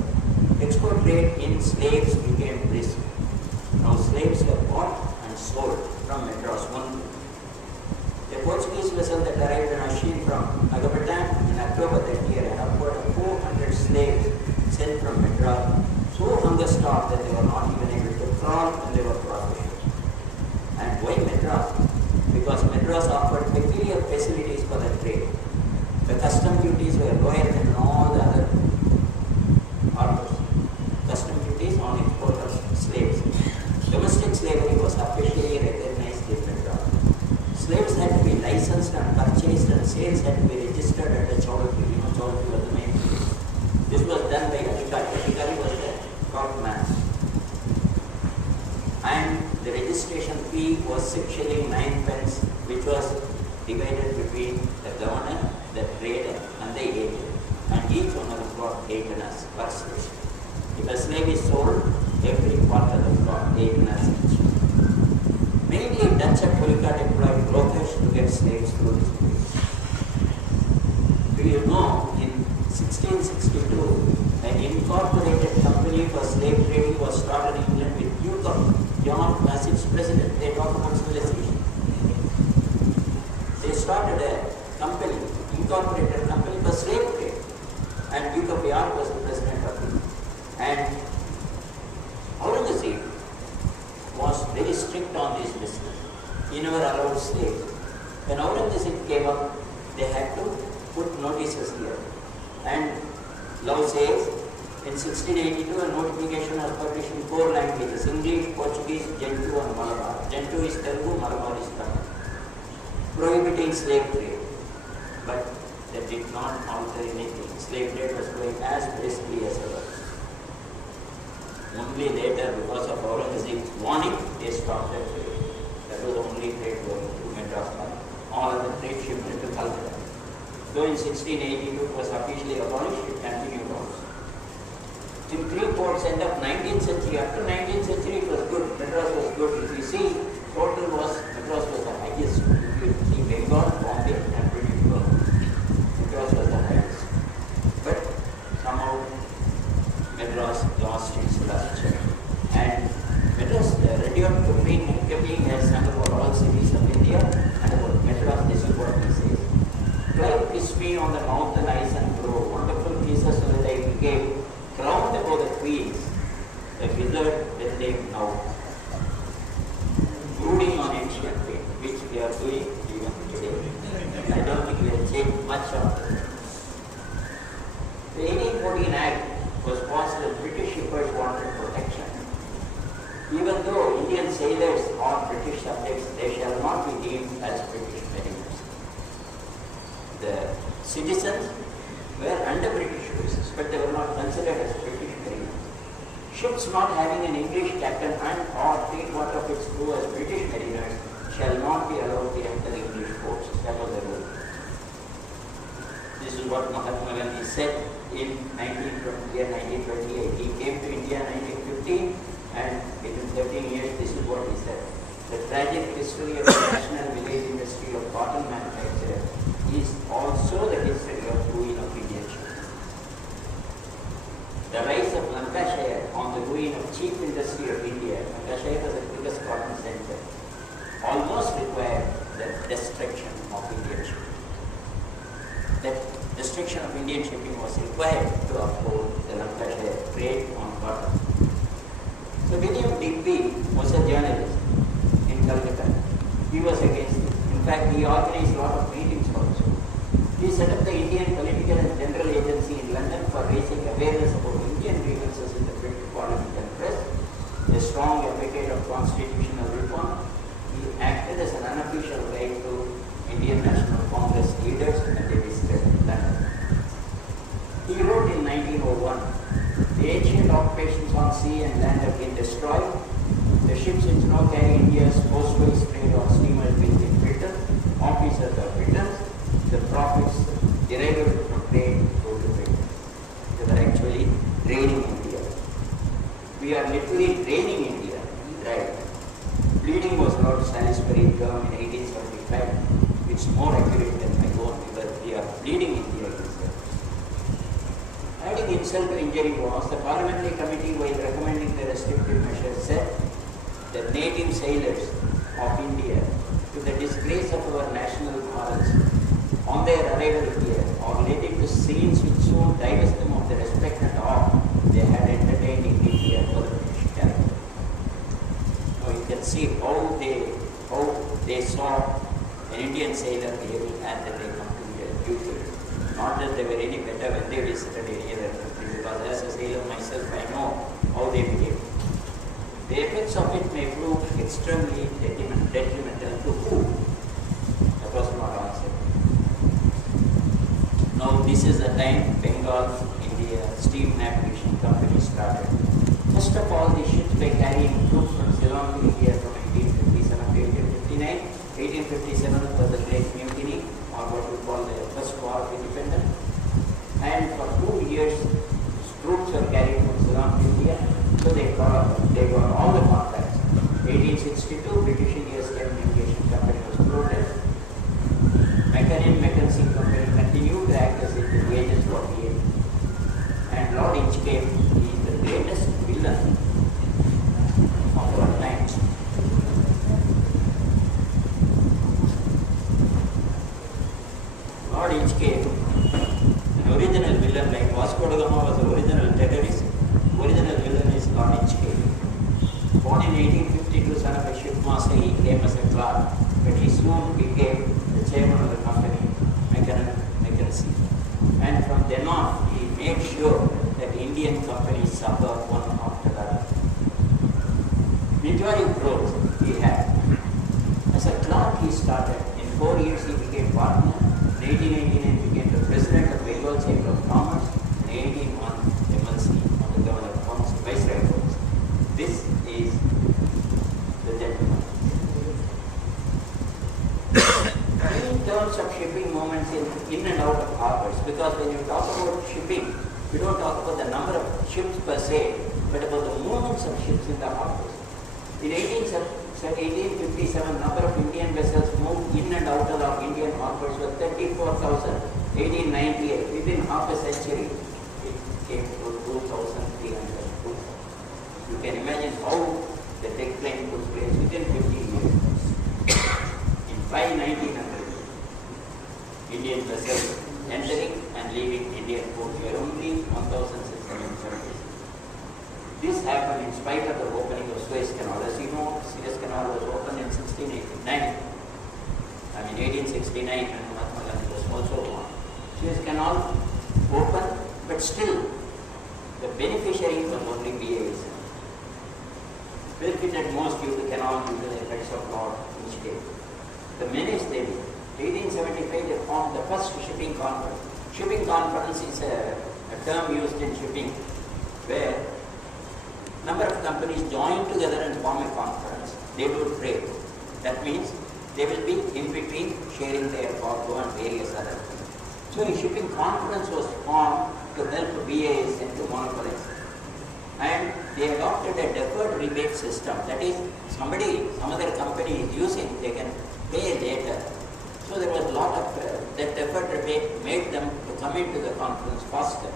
Export trade in slaves became brisk. Now slaves were bought and sold from Madras only. A Portuguese vessel that arrived in Ashin from Nagapattan in October that year had upward of 400 slaves sent from Madras, so hunger-starved that they were not even able to crawl when they were processed. And why Madras? Because Madras offered peculiar facilities for the trade. The custom duties were lower than all the other harbors. Custom duties on export of slaves. Domestic slavery was officially recognized in Madras. Slaves had to be licensed and purchased, and sales had to be registered at the Chaudhary. You know, Chaudhary was the main place. This was done by Adhikari. Adhikari was the top man. And the registration fee was 6 shillings 9 pence, which was divided between the governor, the trader, and the agent. And each one of them got 8 annas per slave. If a slave is sold, every quarter of them got 8 annas each. Mainly Dutch and Pulicat employed brokers to get slaves through this place. Do you know, in 1662, an incorporated company for slave trading was started in England with Duke of John as its president. They talk about civilization. They started a company, incorporated company for slave trade, and Duke of York was the president of it. And Aurangzeb was very strict on this business. He never allowed slaves. When Aurangzeb came up, they had to put notices here. And law says, in 1682, a notification was published in 4 languages: English, Portuguese, Gentoo, and Malabar. Gentoo is Telugu, Malabar is Tamil. Prohibiting slave trade. But that did not alter anything. Slave trade was going as briskly as ever. Only later, because of Aurangzeb's warning, they stopped that trade. That was the only trade going to Madras. All other trade shifted to Calcutta. Though in 1682 it was officially abolished, it continued also. In 3 ports end of 19th century, up to 19th century it was good. Madras was good. If you see, total was, Madras was the highest. If you see Bengal, Bombay, and British Burma, Madras was the highest. But somehow Madras lost its luster. And Madras, Rudyard Kipling has sung about all cities of India, and about Madras, this is what he says. Clive kissed me on the mouth and eyes and grow, wonderful kisses so that I became crowned above the queens, the withered when they now, brooding on ancient fate, which we are doing even today. I don't think we have changed much of it. The 1814 Act was passed that British shippers wanted protection. Even though Indian sailors are British subjects, they shall not be deemed as British mariners. The citizens were under British rules, but they were not considered as British mariners. Ships not having an English captain and or 3/4 of its crew as British mariners shall not be allowed to enter English ports. That was the rule. This is what Mahatma Gandhi said in 1928. He came to India in 1915, and within 13 years, this is what he said. The tragic history of the national village industry of cotton manufacture is also the history of ruin of Indian shipping. The rise of Lancashire on the ruin of cheap industry of India, Lancashire was the biggest cotton center, almost required the destruction of Indian shipping. That destruction of Indian shipping was required to uphold the Lancashire trade on cotton. So William Digby was a journalist in Calcutta. He was against it. In fact, he organized a lot of meetings also. He set up the Indian Political and General Agency in London for raising awareness about Indian grievances in the British Parliament and press. A strong advocate of constitutional reform, he acted as an unofficial guide to Indian National Congress leaders and they visited London. He wrote in 1901, the ancient occupations on sea and land have been destroyed. The ships which now carry India's coastways trade on steamers will be Britain, officers are Britons, the profits derived from trade go to Britain. They were actually draining India. We are literally draining India, right? Bleeding was Lord Salisbury's term in 1875. It's more accurate than my own because we are bleeding India, he said. Adding insult to injury was the parliamentary committee, while recommending the restrictive measures, said the native sailors of India, to the disgrace of our national morals, on their arrival here, are led into scenes which soon divest them of the respect and awe they had entertained in India for the British character. Now you can see how they saw an Indian sailor behaving and then they come to their duty. Not that they were any better when they visited any other country, because as a sailor myself, I know how they behave. The effects of it may prove extremely detrimental to who? That was not answered. Now this is the time Bengal, India, steam navigation company started. First of all, the ships were carrying troops from Ceylon to India from 1857 to 1859. 1857 was the Great Mutiny, or what we call the First War of Independence. And for 2 years, troops were carried from Ceylon to India, so they got all the contracts. 1862, British India Steam Navigation Company was floated. Mackenzie Company continued to act as the agent for VA. And Lord Inchcape is the greatest villain of our times. Lord Inchcape, an original villain like Vasco da Gama was the original terrorist. Original villain is Lord Inchcape. Born in 1852, son of a shipmaster, he came as a clerk, but he soon became the chairman of the company, Mackenzie. And from then on, he made sure that Indian companies suffer one after the other. Meteoric growth he had. As a clerk, he started. In 4 years, he became partner. In 1889, he became the president of Bengal Chamber of Commerce. In 1881, MLC on the Governor of Commerce, Viceroy of Commerce. This is the gentleman. In terms of shipping movements in and out of harbors, because when you talk about shipping, you don't talk about the number of ships per se, but about the movements of ships in the harbors. In 1857, number of Indian vessels moved in and out of Indian harbors was 34,000. 1898, within half a century, it came to 2,300. You can imagine how the decline took place within 50 years. By 1900, Indian vessels entering and leaving Indian ports were only 1,670. This happened in spite of the opening of Suez Canal. As you know, Suez Canal was opened in 1869, and Mahatma Gandhi was also born. Suez Canal opened, but still the beneficiary was only BAs. Benefited most due to canal due to the effects of Lord Inchcape. The menace they did. 1875, they formed the first shipping conference. Shipping conference is a term used in shipping where number of companies join together and form a conference. They do trade. That means they will be in between sharing their cargo and various other things. So a shipping conference was formed to help BAs and to monopolize. And they adopted a deferred rebate system. That is, some other company is using, they can pay later. So there was a lot of that deferred rebate made them to come into the conference faster.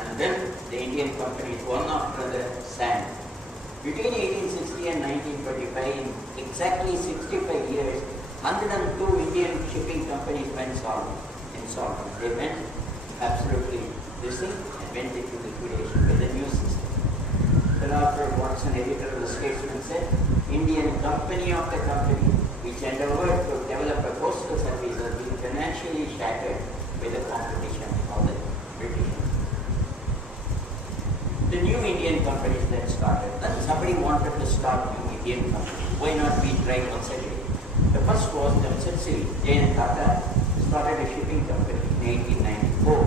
And then the Indian companies, one after the sank. Between 1860 and 1925, in exactly 65 years, 102 Indian shipping companies went insolvent. They went absolutely missing and went into liquidation with the new system. Thereafter, Watson, editor of the Statesman, said, Indian company after company, which endeavored to develop a postal service, has been financially shattered by the competition of the British. The new Indian companies then started. Then somebody wanted to start new Indian companies. Why not we try once again? The first was Jamshedji J.N. Tata started a shipping company in 1894.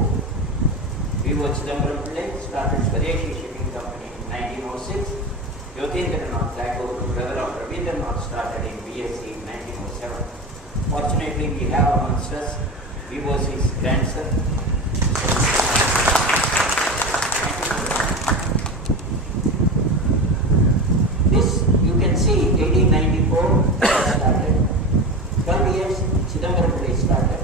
V.O. Chidambaram Pillai started Swadeshi Shipping Company in 1906. Yogendranath Tagore, brother of Rabindranath, started in BSc in 1907. Fortunately, we have amongst us V.O.'s grandson. This, you can see, 1894 started. 12 years, Chidambaram Pillai started.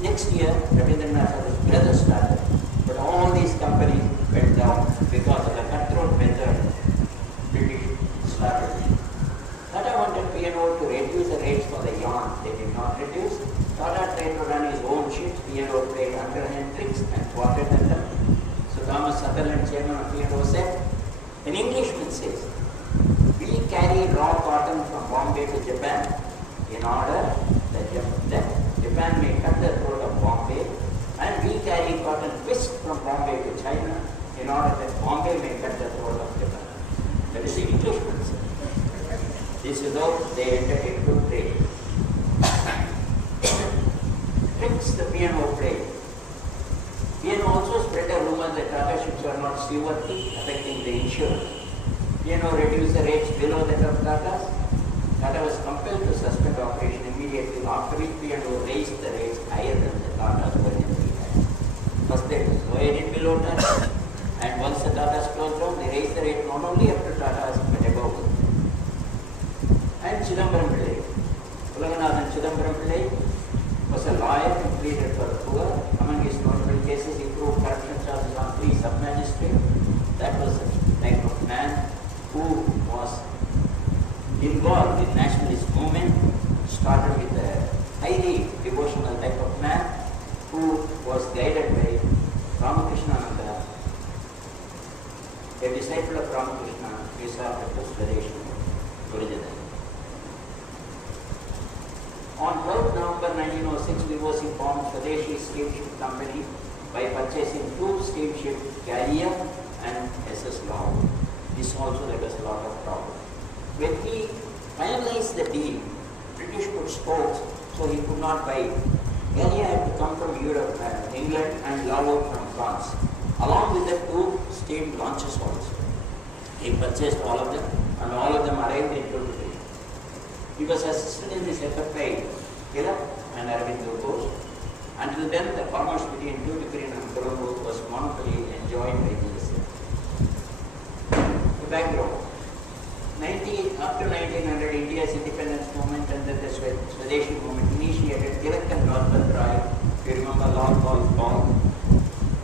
Next year, Rabindranath Tagore's brother started. But all these companies went down because of the cutthroat method British started. Tata wanted P&O to reduce the rates for the yarn. They did not reduce. Tata tried to run his own ships. P&O played underhand tricks and thwarted them. So Thomas Sutherland, chairman of P&O, said, an Englishman says, we carry raw cotton from Bombay to Japan in order that Japan may cut the throat of Bombay, and we carry cotton twist from Bombay to China in order that Bombay may cut the throat of Japan. That is the Englishman said. This is how they entered into trade. Tricks the P&O played. P&O also spread a rumor that Tata ships were not seaworthy, affecting the insurance. P&O reduced the rates below that of Tata's. Tata was compelled to suspend operation immediately, after which P&O raised the rates higher than the Tata's originally had. First they lowered it below Tata, and once the Tata's closed down, they raised the rate not only up to Tata's but above it. And Chidambaram Pillai. Ulaganathan Chidambaram Pillai was a lawyer who pleaded for the poor. Among his notable cases, he proved corruption charges on 3 sub-magistrates. That was the type of man who was involved in nationalist movement, started with a highly devotional type of man who was guided by Ramakrishnananda, a disciple of Ramakrishna, who started the Swadeshi originally. On 12 November 1906, VOC formed Swadeshi Steamship Company by purchasing 2 steamships, Carrier and SS Law. This also led us a lot of problems. When he finalized the deal, British put spokes, so he could not buy it. Carrier had to come from Europe, England, and Law from France. Along with the 2 steam launches also. He purchased all of them, and all of them arrived in Tuticorin. He was assisted in this effort by Tilak and Arvind Ghosh. Until then, the commerce between Tuticorin and Colombo was monopoly enjoyed by GSM. The background. After 1900, India's independence movement and the Swadeshi movement initiated. Tilak and Lord Rai, if you remember Lord Paul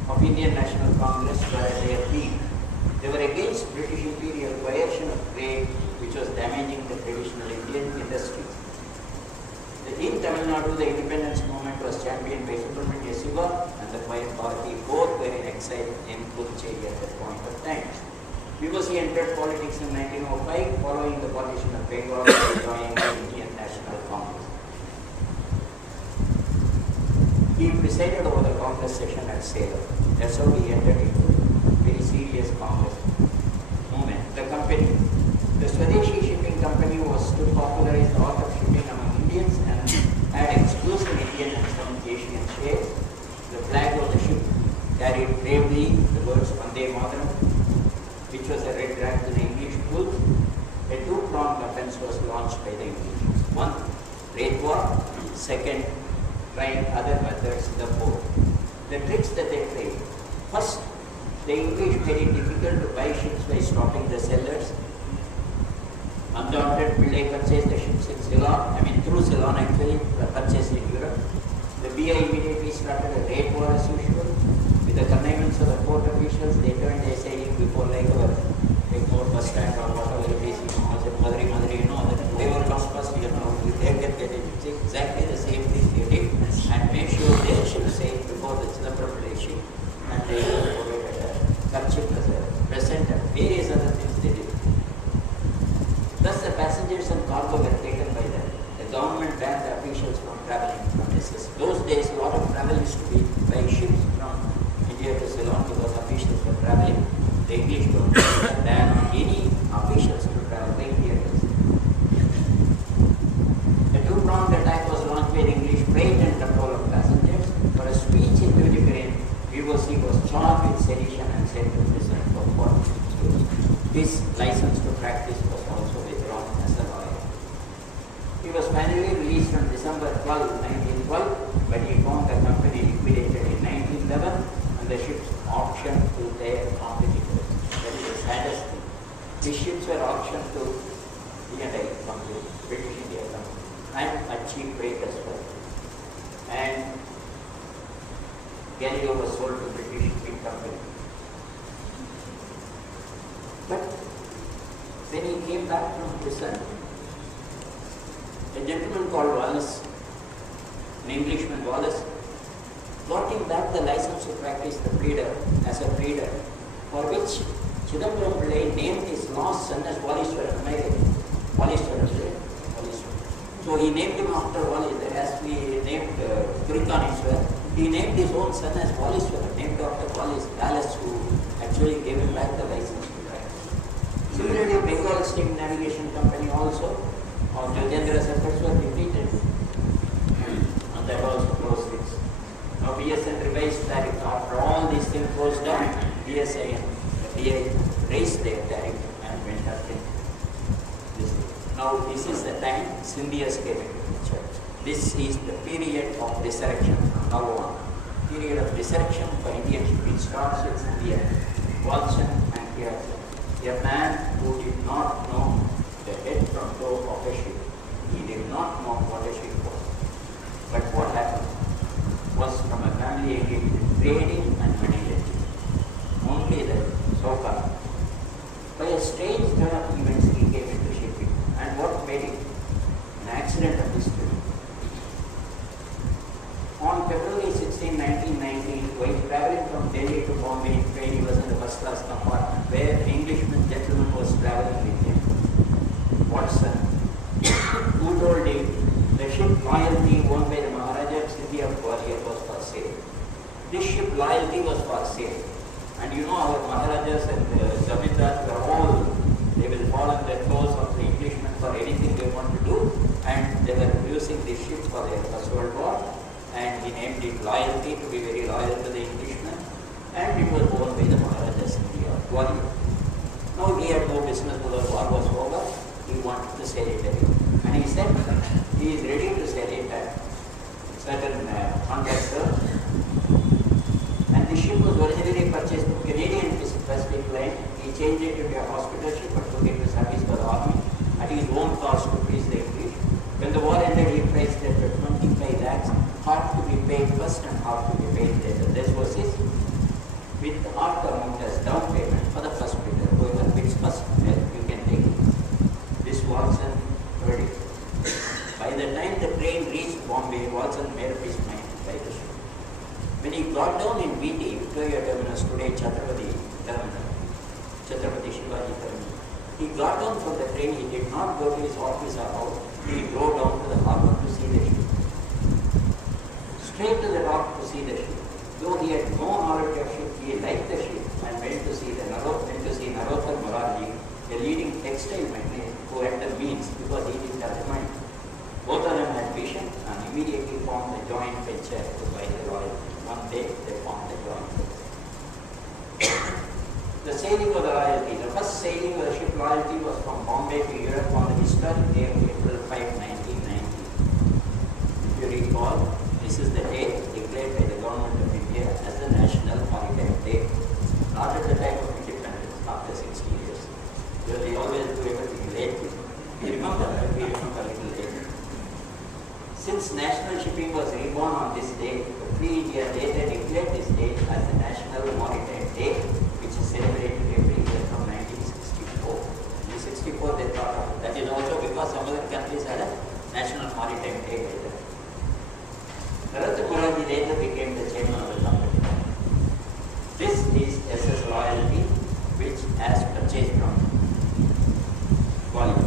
of Indian National Congress, were at their peak. They were against British imperial coercion of trade, which was damaging the traditional Indian industries. In Tamil Nadu, the independence movement was championed by Subramania Siva and the Quiet Party. Both were in exile in Puducherry at that point of time. VOC entered politics in 1905, following the partition of Bengal and joining the Indian National Congress. He presided over the Congress session at Salem. That's how he entered into very serious Congress movement. The company, the Swadeshi Shipping Company, was to popularize the art of shipping among Indians and had exclusive Indian and some Asian shares. The flag of the ship carried bravely the words Vande Mataram, which was a red rag to the English truth. A 2-pronged offense was launched by the English. 1, rate war. 2, trying other methods in the port. The tricks that they played. First, the English made it difficult to buy ships by stopping the sellers. Undaunted, Pillai purchased the ships in Ceylon, through Ceylon actually, purchased in Europe. The BI immediately started a rate war as usual. With the connivance of the port officials, they turned their sailing before Bangalore bus stand or whatever it is, Madri, that whoever comes first, they can get it. It's exactly the same thing they did, and make sure their ship sailed before the Chidambaram Pillai ship, and they provided a Kutchip as a present and various other things they did. Thus, the passengers and cargo were taken by them. The government banned the officials from traveling from SS. Those days, a lot of travel used to be by ships from India to Ceylon because officials were traveling. The English don't ban on any officials to travel by India to Ceylon. A 2-pronged attack was launched by the English freight and control of passengers. For a speech in Tuticorin, VOC was charged with sedition and sent to prison for 46 years. His license to practice was also withdrawn as a lawyer. He was finally released on December 12, 1912, but he found the company liquidated in 1911 and the ships auctioned to their competitors. That is the saddest thing. These ships were auctioned to E&I company, British India company, and at cheap rate as well. And Galileo was sold to British Shipping Company. But when he came back from prison, a gentleman called Wallace, an Englishman Wallace, got him back the license to practice the breeder as a breeder, for which Chidambaram Pillai named his lost son as Wallishwaran. Am I right? Wallishwaran, right? Wallishwaran. So he named him after Wallishwaran, as we named Kurikanishwar. He named his own son as Wallishwaran, named after Wallace, who actually gave him back the license to practice. Similarly, Bengal Steam Navigation Company also, of Jogendra's efforts were defeated. And that also closed its. Now BSN revised tariff. After all these things goes down, BSI and DI raised their tariff and went up in this. Now this is the time Scindias came into the picture. This is the period of resurrection from now on. Period of resurrection for Indian shipping starts with Scindia, Watson and Pearson. A man who did not know the head from toe of a ship. He did not know what a ship was. But what happened was from a family engaged in trading and money lending. Only that, so far. By a strange turn of events, he came into shipping. And what made it? An accident of history. On February 16, 1990, while traveling from Delhi to Bombay in train, he was in the first class compartment where an Englishman gentleman was traveling with him, Watson, who told him the ship Loyalty owned by the Maharaja of City of Gwalior was for sale. This ship Loyalty was for sale. And you know our Maharajas and Zamindars were all, they will fall on the toes of the Englishmen for anything they want to do, and they were using this ship for their First World War, and he named it Loyalty to be very loyal to the Englishmen, and it was owned by the Maharajas in Gwalior. Now he had no business because the war was over, he wanted to sell it again. And he said he is ready to sell it at certain contract terms. And the ship was originally purchased from Canadian Pacific Line. He changed it into a hospital ship but took it to service for the army at his own cost to please the English. When the war ended, he priced it at 25 lakhs, half to be paid first and half to be paid later. This was his, with half the amount as down payment for the first bidder. Whoever bids first, you can take it. This Watson heard it. By the time the train reached Bombay, Watson made up his mind to buy the ship. When he got down in VT, Victoria Terminus, today Chhatrapati Terminal, Chhatrapati Shivaji Terminal, he got down from the train, he did not go to his office or house, he drove down to the harbor to see the ship. Straight to the dock to see the ship. Though he had no knowledge of ship, he liked the ship and went to see Narothar Morarji, a leading textile magnate who had the means because he didn't have the money. Both of them had vision and immediately formed a joint venture to buy the Royalty. One day they formed a joint venture. The sailing of the Royalty, the first sailing of the ship Royalty was from Bombay to Europe on the historic day of April 5, 1990. If you recall, this is the day declared by the government of India as the National Maritime Day, not at the time of independence, after 60 years. They always do everything late. We remember a little later. Since national shipping was reborn on this day, the Free India later declared this day as the National Maritime Day, which is celebrated every year from 1964. In 1964 they thought of that is also because some other countries had a National Maritime Day later. Narothar Morarji later became the chairman of the company. This is SS Loyalty, which has purchased from Gwalior.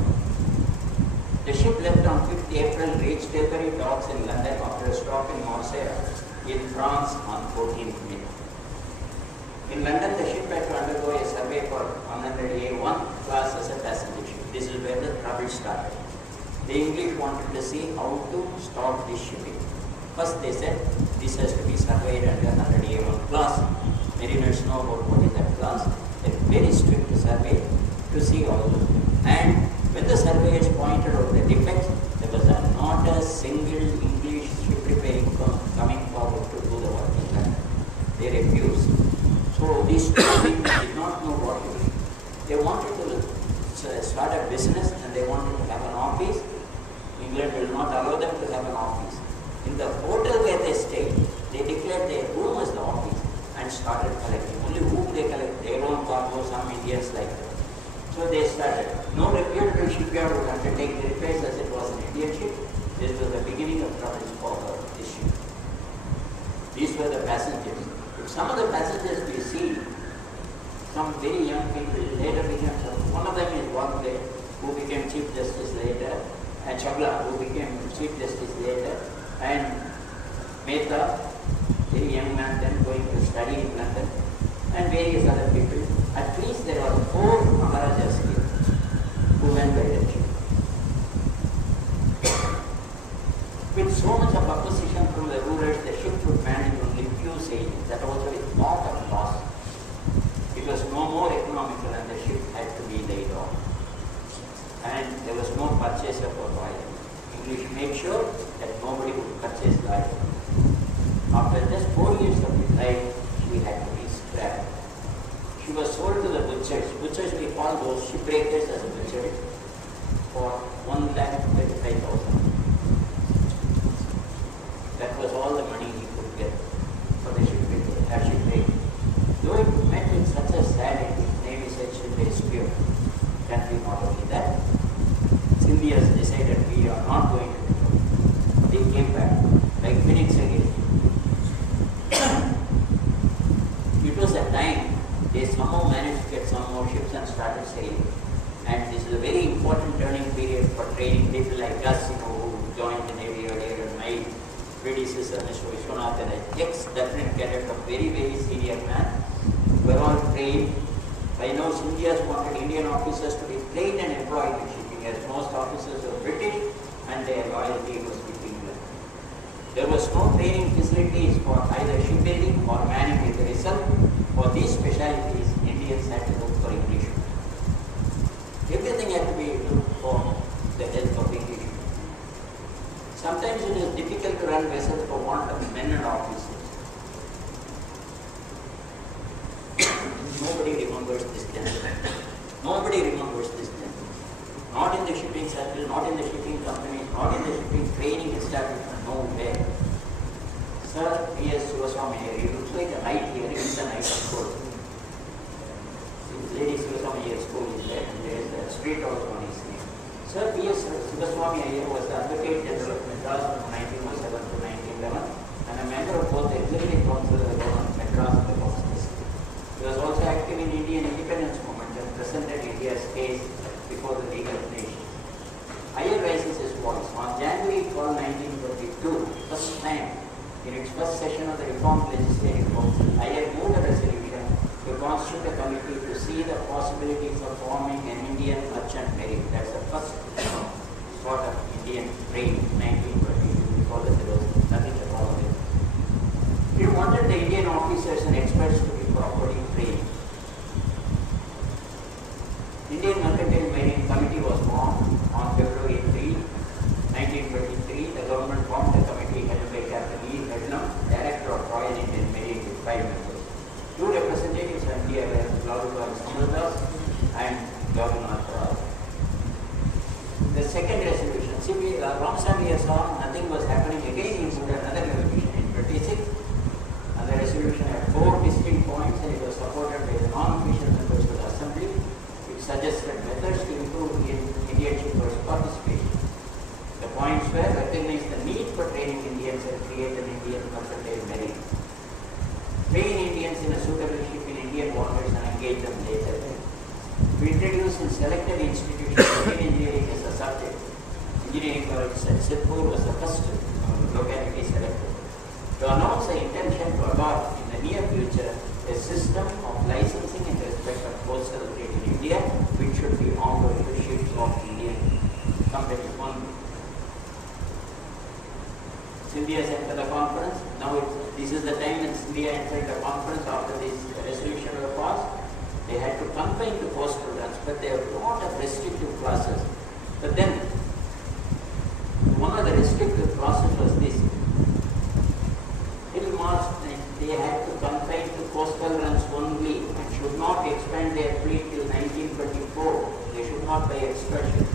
The ship left on 5th April, reached Tilbury docks in London after a stop in Marseille in France on 14th May. In London, the ship had to undergo a survey for 100A1 class as a passenger ship. This is where the trouble started. The English wanted to see how to stop this shipping. First they said this has to be surveyed under 100A1 class. Mariners know about what is that class. A very strict survey to see all those things. And when the surveyors pointed out the defects, there was not a single English ship repairing firm coming forward to do the work in London. They refused. So these two people did not know what to do. They wanted to start a business and they wanted to have an office England will not allow them to have an office. In the hotel where they stayed, they declared their room as the office and started collecting. Only whom they collect, their own cargo, some Indians like that. So they started. No reputable shipyard would undertake the repairs as it was an Indian ship. This was the beginning of troubles for this ship. These were the passengers. If some of the passengers we see, some very young people later became, one of them is Wagde, who became Chief Justice later, and Chagla, who became Chief Justice later, and Mehta, very young man then going to study in London, and various other people. At least there were 4 Maharajas here who went by that ship. With so much of opposition from the rulers, the ship would manage only few sailings. That also is not of loss. It was no more economical and the ship had to be laid off. And there was no purchaser for oil. English made sure that nobody would purchase oil. After just 4 years of his life, she had to be scrapped. She was sold to the butchers. Butchers, we call those shipbreakers as a butcher, for 1,35,000. That was all the money he could get for the shipbreaking. Though it met with such a sad ending, Navy said should be rescued. Can be not only that. Indians decided we are not going to do it. They came back like minutes again. It was a time they somehow managed to get some more ships and started sailing. And this is a very important turning period for training people like us, who joined the Navy earlier. And my predecessor, Mr. Vishwanathan, an ex-lieutenant cadet, a very, very senior man, were all trained. I know Indians wanted Indian officers to be trained and employed in shipping, as most officers were British and their loyalty was with England. There was no training facilities for either shipbuilding or manning with the result. For these specialities, Indians had to look for Englishmen. Everything had to be looked for the help of Englishmen. Sometimes it is difficult to run vessels for want of men and officers. Nobody remembers this gentleman. Nobody remembers this gentleman. Not in the shipping circle, not in the shipping companies, not in the shipping training establishment, nowhere. Sir P.S. Sivaswamy here, he looks like a knight here, he is a knight of course. Lady Sivaswamy here school is there, and there is a street also on his name. Sir P.S. Sivaswamy here was the Advocate General of Madras from 1907 to 1911, and a member of both the Executive Council of the Government of Madras and the Box District. He was also active in Indian independence movement and presented India's case before the League of Nations. Higher raises his voice. On January 12, 1922, first time in its first session of the Reformed Legislative Council, Higher moved a resolution to constitute a committee to see the possibilities of forming an Indian merchant navy. That's the first sort of Indian trade in 1922. Before that, there was nothing at all. He wanted the Indian officers and experts to be properly trained. Indian Mercantile Marine Committee was formed on February 3, 1923. The government formed a committee headed by Captain E. Hedlam, Director of Royal Indian Marine, with 5 members. 2 representatives of India were Laudabhai Samaradas and Governor Rao. The second resolution, see, Ramasamy saw nothing was happening again. He put another resolution in 26. And the resolution had 4 distinct points, and it was supported by the non-official members of the Assembly. It suggested methods to improve Indian shippers' participation. The points were: recognize the need for training Indians and create an Indian mercantile marine. Train Indians in a suitable ship in Indian waters and engage them later. We introduced in selected institutions marine engineering as a subject. Engineering college at Sirpur was the first locality selected. To announce the intention to adopt in the near future a system of licensing in respect of coastal trade in India, which should be offered to ships of Indian companies only. Scindia entered the conference. Now this is the time when Scindia entered the conference after this resolution was passed. They had to confine to coastal runs, but there were a lot of restrictive clauses. But then, one of the restrictive clauses was this. Till March, they had to confine to coastal runs only and should not expand their fleet till 1924. They should not buy extra ships.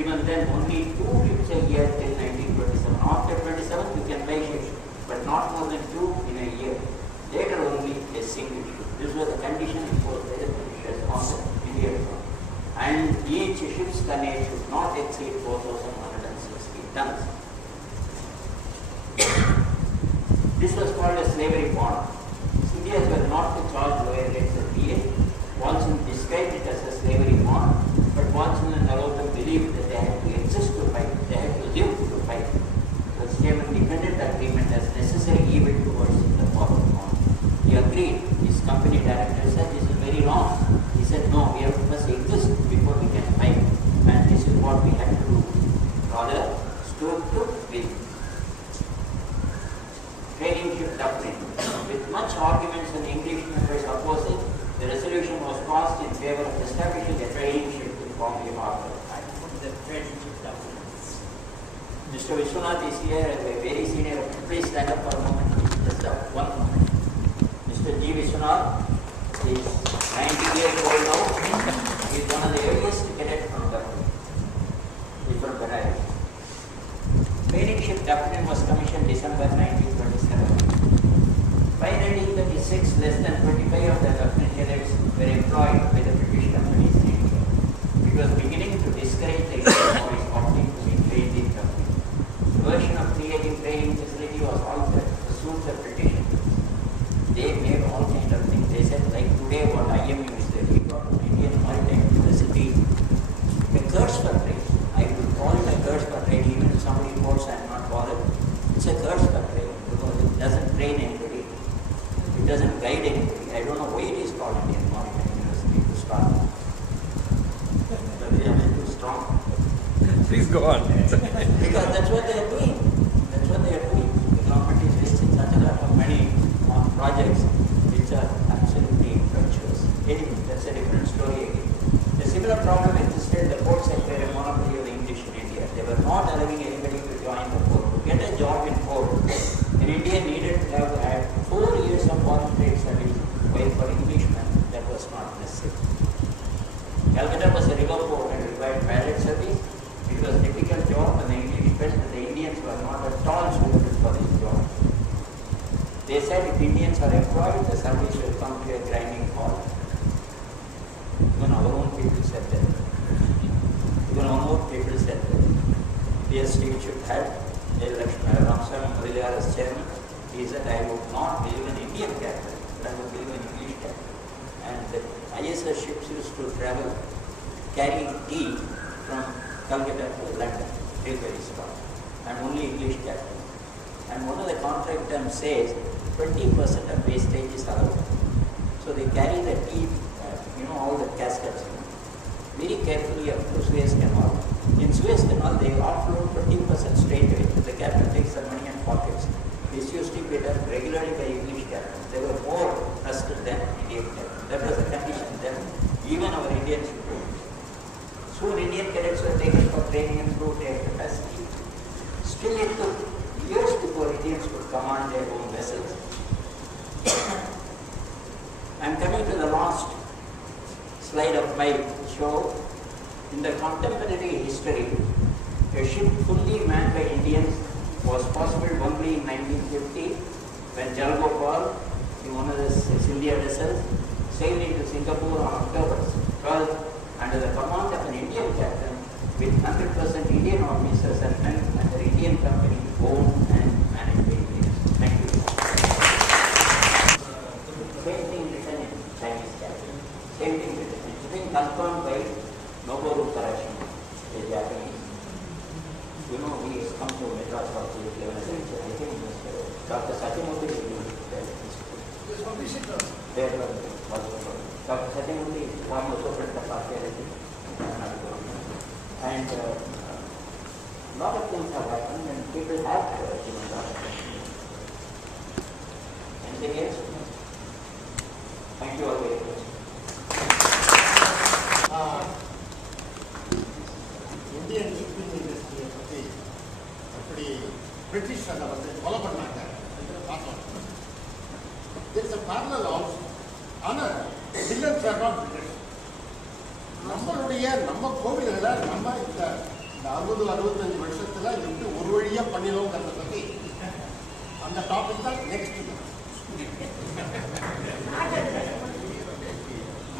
Even then, only 2 trips a year till 1927. After 27, you can buy ships, but not more than 2 in a year. Later only a single ship. This was the condition imposed by the British on the Indian front. And each ship's tonnage should not exceed 4,160 tons. This was called a slavery bond. Indians were not to charge lower rates of DA. Watson described it as a slavery bond, but Watson and Nalotam believed that they had to exist to fight, they had to live to fight. The Chairman defended the agreement as necessary evil towards the forward bond. He agreed. His company director said this is very wrong. He said no, we have to first exist before we can fight, and this is what we have to do. Rather, stood to win. Trading ship doctrine. With much arguments and English members opposing, the resolution was passed in favor of establishing a trading ship in Bombay Harbor. I put the trading ship doctrine. Mr. Vishwanath is here as a very senior. Please stand up for a moment. Just one moment. Mr. G. Vishwanath is 90 years old now. He is one of the earliest cadets from the He is from Benares. Trading ship doctrine was commissioned December 1927. By 1936, less than 25 of the doctrine cadets were employed by the British companies in India. It was beginning to discourage the Indian boys opting to be trained in company. The version of creating training facility was altered to suit the British. They made all kinds of things. They said, like today, what IMU is the Indian Maritime University, a curse for trade. I would call it a curse for trade, even if somebody quotes I am not bothered. It's a curse for trade because it doesn't train anybody. It doesn't guide anybody. I don't know why it is called Indian Maritime University to start. But they are too strong. Please go on. Because that's what they are doing. That's what they are doing. The government is wasting such a lot of money on projects which are absolutely virtuous. Anyway, that's a different story again. A similar problem existed in the port sector, a monopoly of the English in India. They were not allowing anybody to join the port. To get a job in port, an Indian needed to have had 4 years of foreign trade service, while for Englishmen that was not necessary. Calcutta was a river port and required pilot service. It was a difficult job and the English felt that the Indians were not at all suited for this job. They said if Indians are employed, the service will come to a grinding halt. Even our own people said that. Even our own people said that. Dear State should have Ramsam Madhiliar as chairman. He said, I would not believe in Indian captain, but I would believe in English captain. And the ISS ships used to travel, carrying tea from Calcutta to London, railway stop, and only English captain. And one of the contract terms says 20% of wastage is allowed. So they carry the tea, all the caskets, very carefully up to Suez Canal. In Suez Canal, they offload 20% straight away. The captain takes the money and pockets. This used to be done regularly by English captains. They were more trusted than Indian captains. That was the condition then. Even our Indians should do it. Soon Indian cadets were taken for training and improved their capacity. Still it took years before Indians could command their own vessels. I am coming to the last slide of my show. In the contemporary history, a ship fully manned by Indians was possible only in 1950 when Jalgopal, one of the Scindia vessels, sailed into Singapore on October 12th under the command of an Indian captain with 100% Indian officers and men under Indian company owned and managed by Indians. Thank you. Same thing written in Chinese captain. Same thing written. It's been confirmed by Noboru Karashima, a Japanese. We come to Madras for the 11th century. I think Dr. Satyamurthy is there. Dr. Satyamurthy is one also from the archaeology. And a lot of things have happened and people have given a lot of things. Anything else? Thank you all very much. Indian shipping industry பற்றி அப்படி British அதை follow பண்ணாங்க என்று பார்த்தோம். There is a parallel also. ஆனால் villains are not British. நம்ம கோவில்களை நம்ம இந்த இந்த 60-65 வருஷத்துல எப்படி ஒரு வழியா பண்ணினோங்கிறத பத்தி அந்த டாபிக் தான் நெக்ஸ்ட்.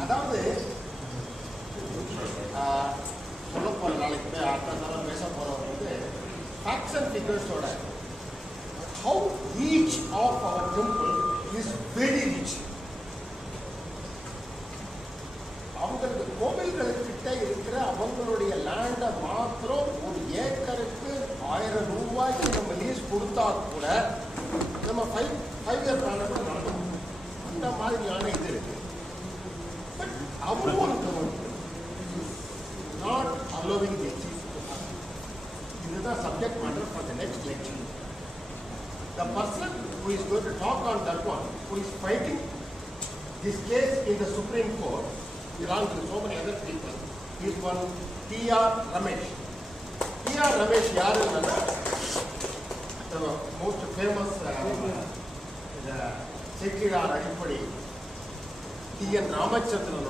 அதாவது சொல்ல போற நாளைக்கு போய் அடுத்த பேச போறவர் வந்து ஃபேக்ட்ஸ் அண்ட் ஃபிகர்ஸோட how each of our temple is very rich. அவங்களுக்கு கோவில்களுக்கிட்ட இருக்கிற அவங்களுடைய லேண்டை மாத்திரம் ஒரு ஏக்கருக்கு 1000 ரூபாய்க்கு நம்ம லீஸ் கொடுத்தா கூட நம்ம 5 இயர் பிளான் கூட நடக்கும். அந்த மாதிரியான இது இருக்கு. பட் அவரும் not allowing the chief to have. இதுதான் subject matter for the next lecture. The person who is going to talk on that one, who is fighting this case in the Supreme Court, along with so many other people, is one KRA Ramesh. KRA Ramesh yaru nalla the most famous the Sekira Adipadi T.N. Ramachandran